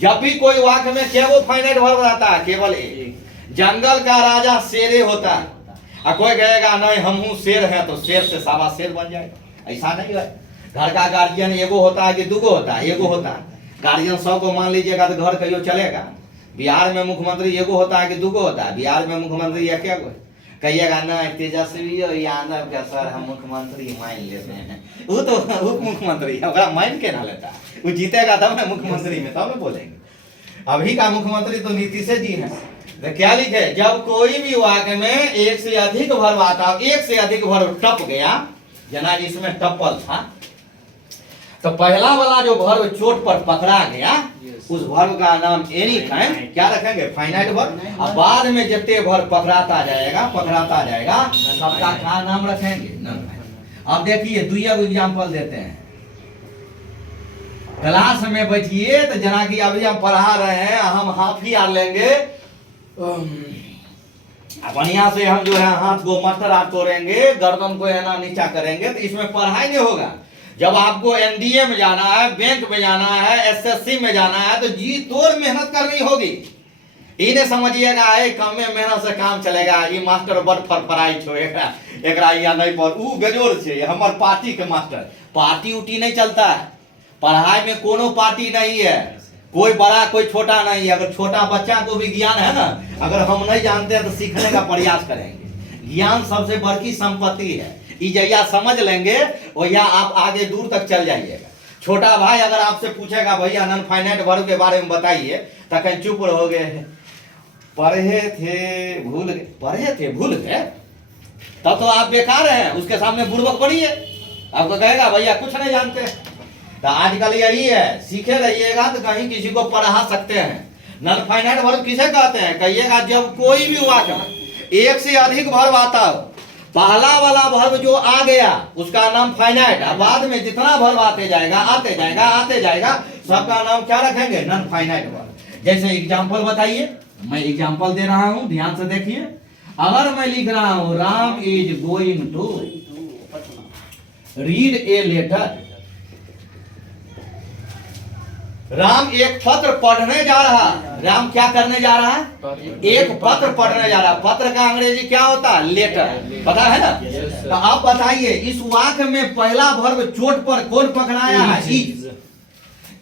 जब भी कोई वाक्य में क्या वो फाइनाइट वर्ब रहता है? केवल एक। जंगल का राजा शेरे होता है, और कोई कहेगा नहीं हम शेर हैं तो शेर से सावा शेर बन जाएगा, ऐसा नहीं है। घर का गार्जियन एगो होता है कि दूगो होता है? एगो होता है। गार्जियन 100 को मान लीजिएगा तो घर कहियो चलेगा? बिहार में मुख्यमंत्री एगो होता है कि दूगो होता है? बिहार में मुख्यमंत्री एक एगो। कहिएगा ना तेजस्वी यादव का सर हम मुख्यमंत्री मान लेते हैं, वो तो उप मुख्यमंत्री है, ओकरा मान के ना लेता, वो जीतेगा तब ना मुख्यमंत्री में, तब ना बोलेंगे। अभी का मुख्यमंत्री तो नीतीश जी है। तो क्या लिखे? जब कोई भी वाक्य में एक से अधिक वर्ब आता, एक से अधिक वर्ब टप गया, जना इसमें टप्पल था, तो पहला वाला जो वर्ब चोट पर पकड़ा गया, उस वर्ब का नाम एनी टाइम क्या रखेंगे? Finite verb. और बाद में जितने वर्ब पकड़ाता जाएगा सबका क्या नाम रखेंगे? Non finite. अब देखिए दुइया एग्जांपल देते हैं। क्लास में बैठिए तो जना कि अभी हम पढ़ा रहे हैं, हम हाफी आ लेंगे, बढ़िया से हम जो है हाथ को मास्टर हाथ तोड़ेंगे, गर्दन को है ना नीचा करेंगे, तो इसमें पढ़ाई नहीं होगा। जब आपको NDA में जाना है, बैंक में जाना है, SSC में जाना है, तो जी तोड़ मेहनत करनी होगी। इन्हें समझिएगा कम में मेहनत से काम चलेगा, ये मास्टर बड़ फरफराई छो एकरा या नहीं पर ऊ बेजोर छे, हमर पार्टी के मास्टर। पार्टी उटी नहीं चलता है पढ़ाई में, कोनो पार्टी नहीं है, कोई बड़ा कोई छोटा नहीं है। अगर छोटा बच्चा को भी ज्ञान है ना, अगर हम नहीं जानते हैं तो सीखने का प्रयास करेंगे। ज्ञान सबसे बड़ी संपत्ति है, जैया समझ लेंगे वैया आप आगे दूर तक चल जाइएगा। छोटा भाई अगर आपसे पूछेगा भैया नॉन फाइनाइट वर्ब के बारे में बताइए, तो कहीं चुप रहोगे, पढ़े थे भूल गए, पढ़े थे भूल गए, तब तो आप बेकार हैं। उसके सामने बुड़बक बनिए, आपको कहेगा भैया कुछ नहीं जानते। तो आजकल यही है, सीखे रहिएगा तो कहीं किसी को पढ़ा सकते हैं। नॉन फाइनाइट वर्ब किसे कहते हैं? कहिएगा जब कोई भी वाक्य में एक से अधिक वर्ब आता हो, पहला वाला वर्ब जो आ गया उसका नाम फाइनाइट, और बाद में जितना वर्ब आते जाएगा सबका नाम क्या रखेंगे? Non finite verb. जैसे एग्जांपल बताइए, मैं एग्जांपल दे रहा हूं, ध्यान से देखिए। अगर मैं लिख रहा हूं Ram is going to read a letter, Ram एक पत्र पढ़ने जा रहा। राम क्या करने जा रहा है? एक पत्र पढ़ने जा रहा। पत्र का अंग्रेजी क्या होता है? लेटर, पता है ना? तो आप बताइए इस वाक्य में पहला वर्ब चोट पर कौन पकड़ाया है? इज।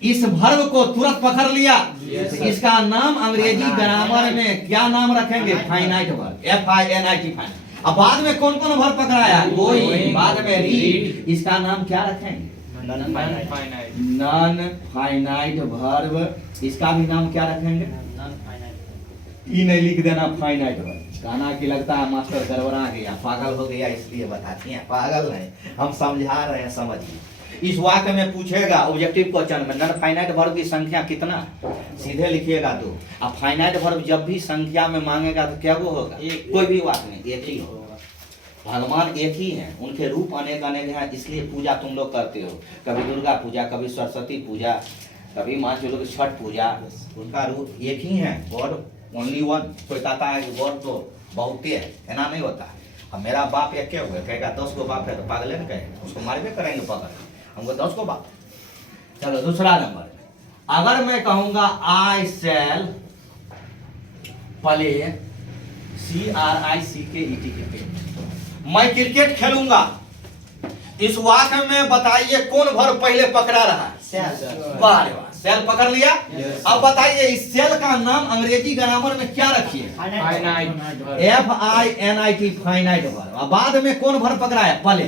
इस वर्ब को तुरंत पकड़ लिया तो इसका नाम अंग्रेजी ग्रामर में क्या नाम रखेंगे? Finite verb, FINIT finite. अब बाद में कौन कौन वर्ब पकड़ाया? गोइंग, बाद में रीड, इसका नाम क्या रखेंगे? Non finite. Non finite verb, इसका भी नाम क्या रखेंगे? Non finite. ई नहीं लिख देना फाइनाइट वर्ब। गाना की लगता है मास्टर गड़बड़ा गया, पागल हो गया, इसलिए बताती हैं। पागल नहीं, हम समझा रहे हैं, समझिए। इस वाक्य में पूछेगा ऑब्जेक्टिव क्वेश्चन में नॉन फाइनाइट वर्ब की संख्या कितना, सीधे लिखिएगा 2। अब फाइनाइट वर्ब जब भी संख्या में मांगेगा तो क्या वो होगा? एक। कोई भी वाक्य नहीं, एक ही होगा। भगवान एक ही हैं, उनके रूप अनेक अनेक हैं, इसलिए पूजा तुम लोग करते हो। कभी दुर्गा पूजा, कभी सरस्वती पूजा, कभी मान चलो कि छठ पूजा, उनका रूप एक ही है, गॉड ओनली वन। कोई कहता है कि गॉड तो बहुते है, ऐसा नहीं होता है। अब मेरा बाप एक क्या हुआ, कहेगा 10 गो बाप है तो पागल है, कहे उसको मारबे करेंगे पकड़, हमको 10 गो बाप। चलो दूसरा नंबर, अगर मैं कहूंगा आई सेल प्ले, CRICKET क्रिकेट, मैं क्रिकेट खेलूंगा, इस वाक्य में बताइए कौन वर्ब पहले पकड़ा रहा है? वाह रे वाह, सेल पकड़ लिया। अब बताइए इस सेल का नाम अंग्रेजी ग्रामर में क्या रखिए? FINIT finite verb. अब बाद में कौन वर्ब पकड़ा है? प्ले।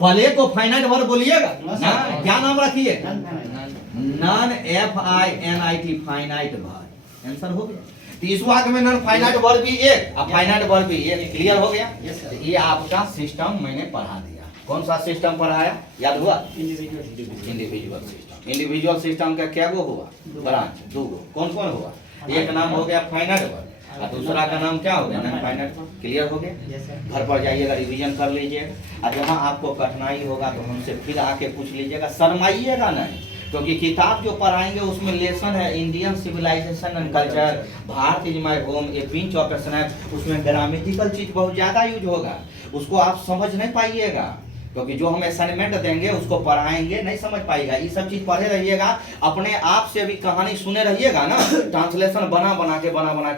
प्ले को फाइनाइट वर्ब बोलिएगा ना, क्या नाम रखिए? Non FINIT finite verb. Answer हो गया। तो इस वाक्य में नॉन फाइनाइट वर्ब भी एक और फाइनाइट वर्ब भी एक। क्लियर हो गया? ये आपका सिस्टम मैंने पढ़ा दिया। कौन सा सिस्टम पढ़ाया, याद हुआ? Individual system. इंडिविजुअल सिस्टम का क्या वो हुआ? ब्रांच, 2 गो। कौन कौन हुआ? एक नाम हो गया फाइनाइट वर्ब और दूसरा का नाम क्या हो गया? Non finite verb. क्लियर हो गया? घर पर जाइएगा, रिवीजन कर लीजिएगा और जहाँ आपको कठिनाई होगा तो हमसे फिर आके पूछ लीजिएगा, शर्माइएगा नहीं, क्योंकि किताब जो पढ़ाएंगे उसमें लेसन है Indian civilization and culture, Bharat is my home, a pinch of snap. उसमें ग्रामेटिकल चीज बहुत ज्यादा यूज होगा, उसको आप समझ नहीं पाइएगा, क्योंकि जो हम असाइनमेंट देंगे उसको पढ़ाएंगे नहीं समझ पाएगा। ये सब चीज पढ़े रहिएगा, अपने आप से भी कहानी सुने रहिएगा ना, ट्रांसलेशन बना बना के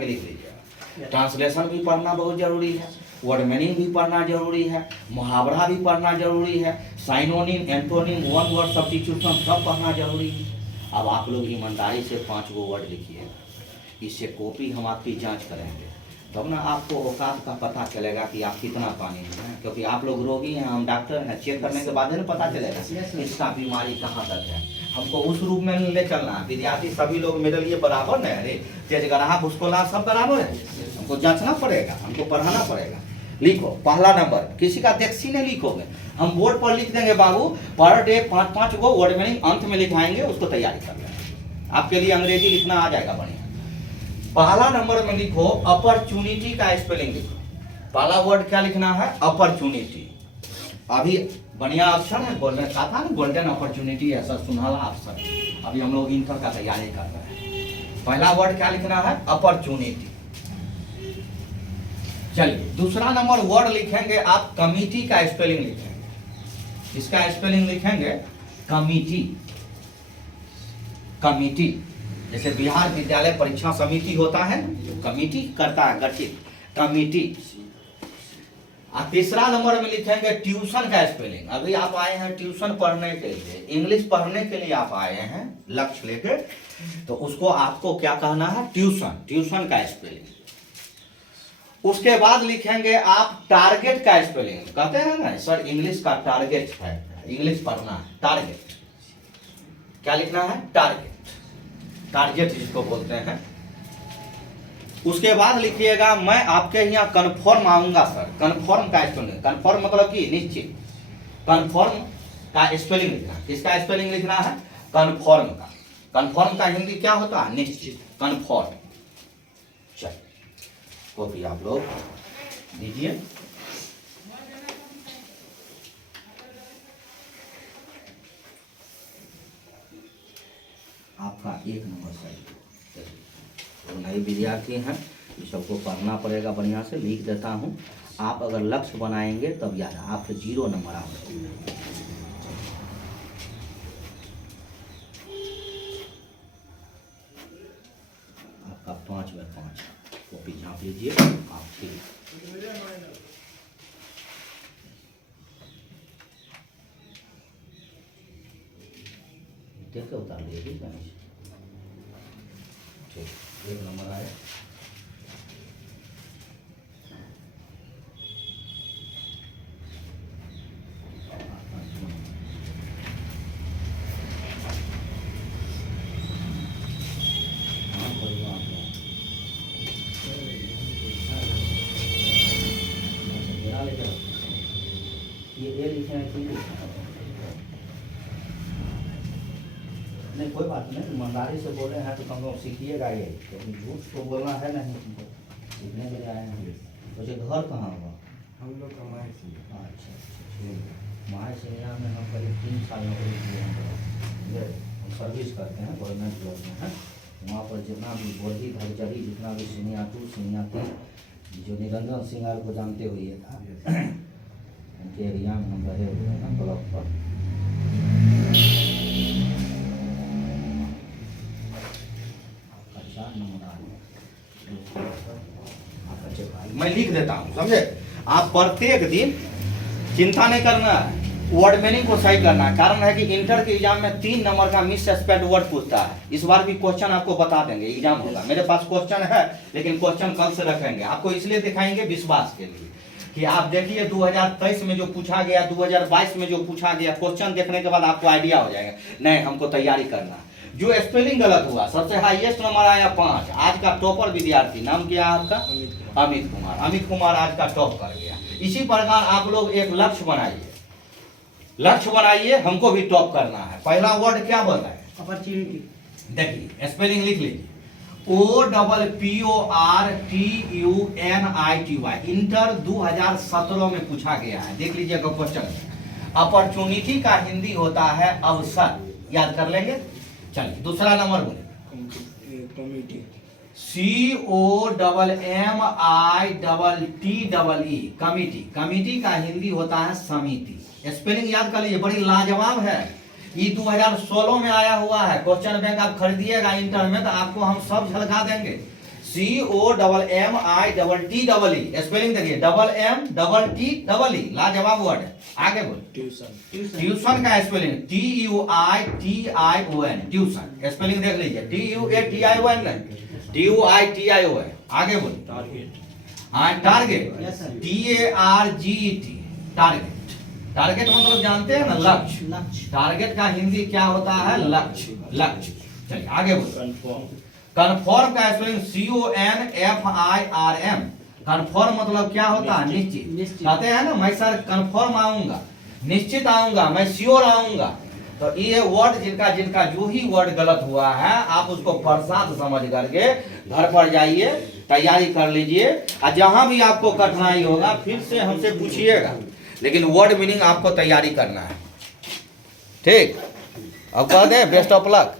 लिख लीजिएगा। ट्रांसलेशन भी पढ़ना बहुत जरूरी है, वर्ड मीनिंग भी पढ़ना जरूरी है, मुहावरा भी पढ़ना जरूरी है, synonym, antonym, one word substitution सब पढ़ना जरूरी है। अब आप लोग ईमानदारी से 5 गो वर्ड लिखिए, इससे कॉपी हम आपकी जांच करेंगे, तब ना आपको औकात का पता चलेगा कि आप कितना पानी में हैं। क्योंकि आप लोग रोगी हैं, हम डॉक्टर हैं, चेक करने के बाद ही ना पता चलेगा इसका बीमारी कहाँ तक है। हमको उस रूप में ले चलना है। विद्यार्थी सभी लोग मेरे लिए बराबर नहीं है, तेज ग्राहक भूसकोला सब बराबर है, हमको जांचना पड़ेगा, हमको पढ़ाना पड़ेगा। लिखो पहला नंबर, किसी का देखसी नहीं लिखोगे, हम बोर्ड पर लिख देंगे बाबू, पर डे 5-5 गो वर्ड मीनिंग अंत में लिखवाएंगे, उसको तैयारी कर लेना। आपके लिए अंग्रेजी लिखना आ जाएगा बढ़िया। पहला नंबर में लिखो अपॉर्चुनिटी का स्पेलिंग लिखो। पहला वर्ड क्या लिखना है? अपॉर्चुनिटी। अभी बढ़िया ऑप्शन है, गोल्डन कहा था ना, गोल्डन अपॉर्चुनिटी है सर, सुनहरा अवसर। अभी हम लोग इंटर का तैयारी कर रहे हैं। पहला वर्ड क्या लिखना है? अपॉर्चुनिटी। चलिए दूसरा नंबर वर्ड लिखेंगे आप, कमिटी का स्पेलिंग लिखेंगे। इसका स्पेलिंग लिखेंगे कमिटी। कमिटी, जैसे बिहार विद्यालय परीक्षा समिति होता है, कमिटी करता है गठित, कमिटी। और तीसरा नंबर में लिखेंगे ट्यूशन का स्पेलिंग। अभी आप आए हैं ट्यूशन पढ़ने के लिए, इंग्लिश पढ़ने के लिए आप आए हैं लक्ष्य लेके, तो उसको आपको क्या कहना है? ट्यूशन। ट्यूशन का स्पेलिंग। उसके बाद लिखेंगे आप टारगेट का स्पेलिंग। कहते हैं ना सर इंग्लिश का टारगेट है, इंग्लिश पढ़ना है, टारगेट। क्या लिखना है? टारगेट। टारगेट जिसको बोलते हैं। उसके बाद लिखिएगा मैं आपके यहाँ कन्फर्म आऊंगा सर। कन्फर्म का स्पेलिंग, कन्फर्म मतलब कि निश्चित। कन्फर्म का स्पेलिंग लिखना, किसका स्पेलिंग लिखना है? कन्फर्म का। कन्फर्म का हिंदी क्या होता है? निश्चित, कन्फर्म। चलिए कॉपी आप लोग दीजिए। आपका 1 नंबर सही। तो नए विद्यार्थी हैं, इस सबको पढ़ना पड़ेगा, बढ़िया से लिख देता हूँ। आप अगर लक्ष्य बनाएंगे तब याद है, आपके 0 नंबर आएंगे। आपका 5 में 5 कॉपी झाँप लीजिए आप। ठीक देख के उतार दिए ठीक है। ठीक 1 नंबर आया। हाँ, कोई बात नहीं। मेरा लेकर ये लिखे हैं ठीक है। नहीं कोई बात नहीं, ईमानदारी से बोले हैं तो कम सीखिएगा ये, क्योंकि झूठ तो बोलना है नहीं तुमको, सीखने के लिए आए हैं। वैसे घर कहाँ हुआ? हम लोग कमाए थे। अच्छा माहे सिंह में हम करीब 3 साल नौकरी किए हैं, समझे। हम सर्विस करते हैं गवर्नमेंट जॉब में है। वहाँ पर जितना भी बोधी धरजरी जितना भी सीनिया 2 सीनिया 3 जो निरंजन सिंह को जानते हुए ये था, उनके एरिया में हम रहे हुए हैं ब्लॉक पर। मैं लिख देता हूँ, समझे। आप प्रत्येक दिन चिंता नहीं करना है, वर्ड मीनिंग को सही करना है। कारण है कि इंटर के एग्जाम में 3 नंबर का मिस सस्पेक्ट वर्ड पूछता है। इस बार भी क्वेश्चन आपको बता देंगे, एग्जाम होगा। मेरे पास क्वेश्चन है, लेकिन क्वेश्चन कल से रखेंगे, आपको इसलिए दिखाएंगे विश्वास के लिए कि आप देखिए 2023 में जो पूछा गया, 2022 में जो पूछा गया, क्वेश्चन देखने के बाद आपको आइडिया हो जाएगा, नहीं हमको तैयारी करना है। जो स्पेलिंग गलत हुआ, सबसे हाईएस्ट नंबर आया 5। आज का टॉपर विद्यार्थी, नाम क्या है आपका? अमित कुमार। अमित कुमार आज का टॉप कर गया। इसी प्रकार आप लोग एक लक्ष्य बनाइए, लक्ष्य बनाइए, हमको भी टॉप करना है। पहला वर्ड क्या बोल रहा है? अपॉर्चुनिटी। देखिए स्पेलिंग लिख लीजिए, OPPORTUNITY। इंटर 2017 में पूछा गया है, देख लीजिएगा क्वेश्चन। अपॉर्चुनिटी का हिंदी होता है अवसर, याद कर लेंगे। चलिए दूसरा नंबर बोले, कमिटी। COMMITTEE, committee. कमिटी का हिंदी होता है समिति। स्पेलिंग याद कर लीजिए, बड़ी लाजवाब है। ये 2016 में आया हुआ है। क्वेश्चन बैंक आप खरीदिएगा इंटर में तो आपको हम सब झलका देंगे। COMMITTEE, स्पेलिंग देखिए, MMTTEE, लाजवाब वर्ड है। आगे बोल। ट्यूशन। ट्यूशन का स्पेलिंग TUITION, ट्यूशन। स्पेलिंग देख लीजिए, TUATION नहीं, TUITION। आगे बोल। टारगेट। हाँ target, Yes, sir. TARGET, target. Target मतलब जानते हैं ना, लक्ष्य। टारगेट का हिंदी क्या होता है? लक्ष्य, लक्ष्य। चलिए आगे बोल। कंफर्म। कन्फर्म का स्पेलिंग CONFIRM। कन्फर्म मतलब क्या होता है? निश्चित। कहते हैं ना मैं सर कन्फर्म आऊंगा, निश्चित आऊंगा, मैं श्योर आऊंगा। तो ये वर्ड जिनका जो ही वर्ड गलत हुआ है, आप उसको प्रसाद समझ करके घर पर जाइए, तैयारी कर लीजिए। और जहां भी आपको कठिनाई होगा फिर से हमसे पूछिएगा, लेकिन वर्ड मीनिंग आपको तैयारी करना है। ठीक, अब कह दें बेस्ट ऑफ लक।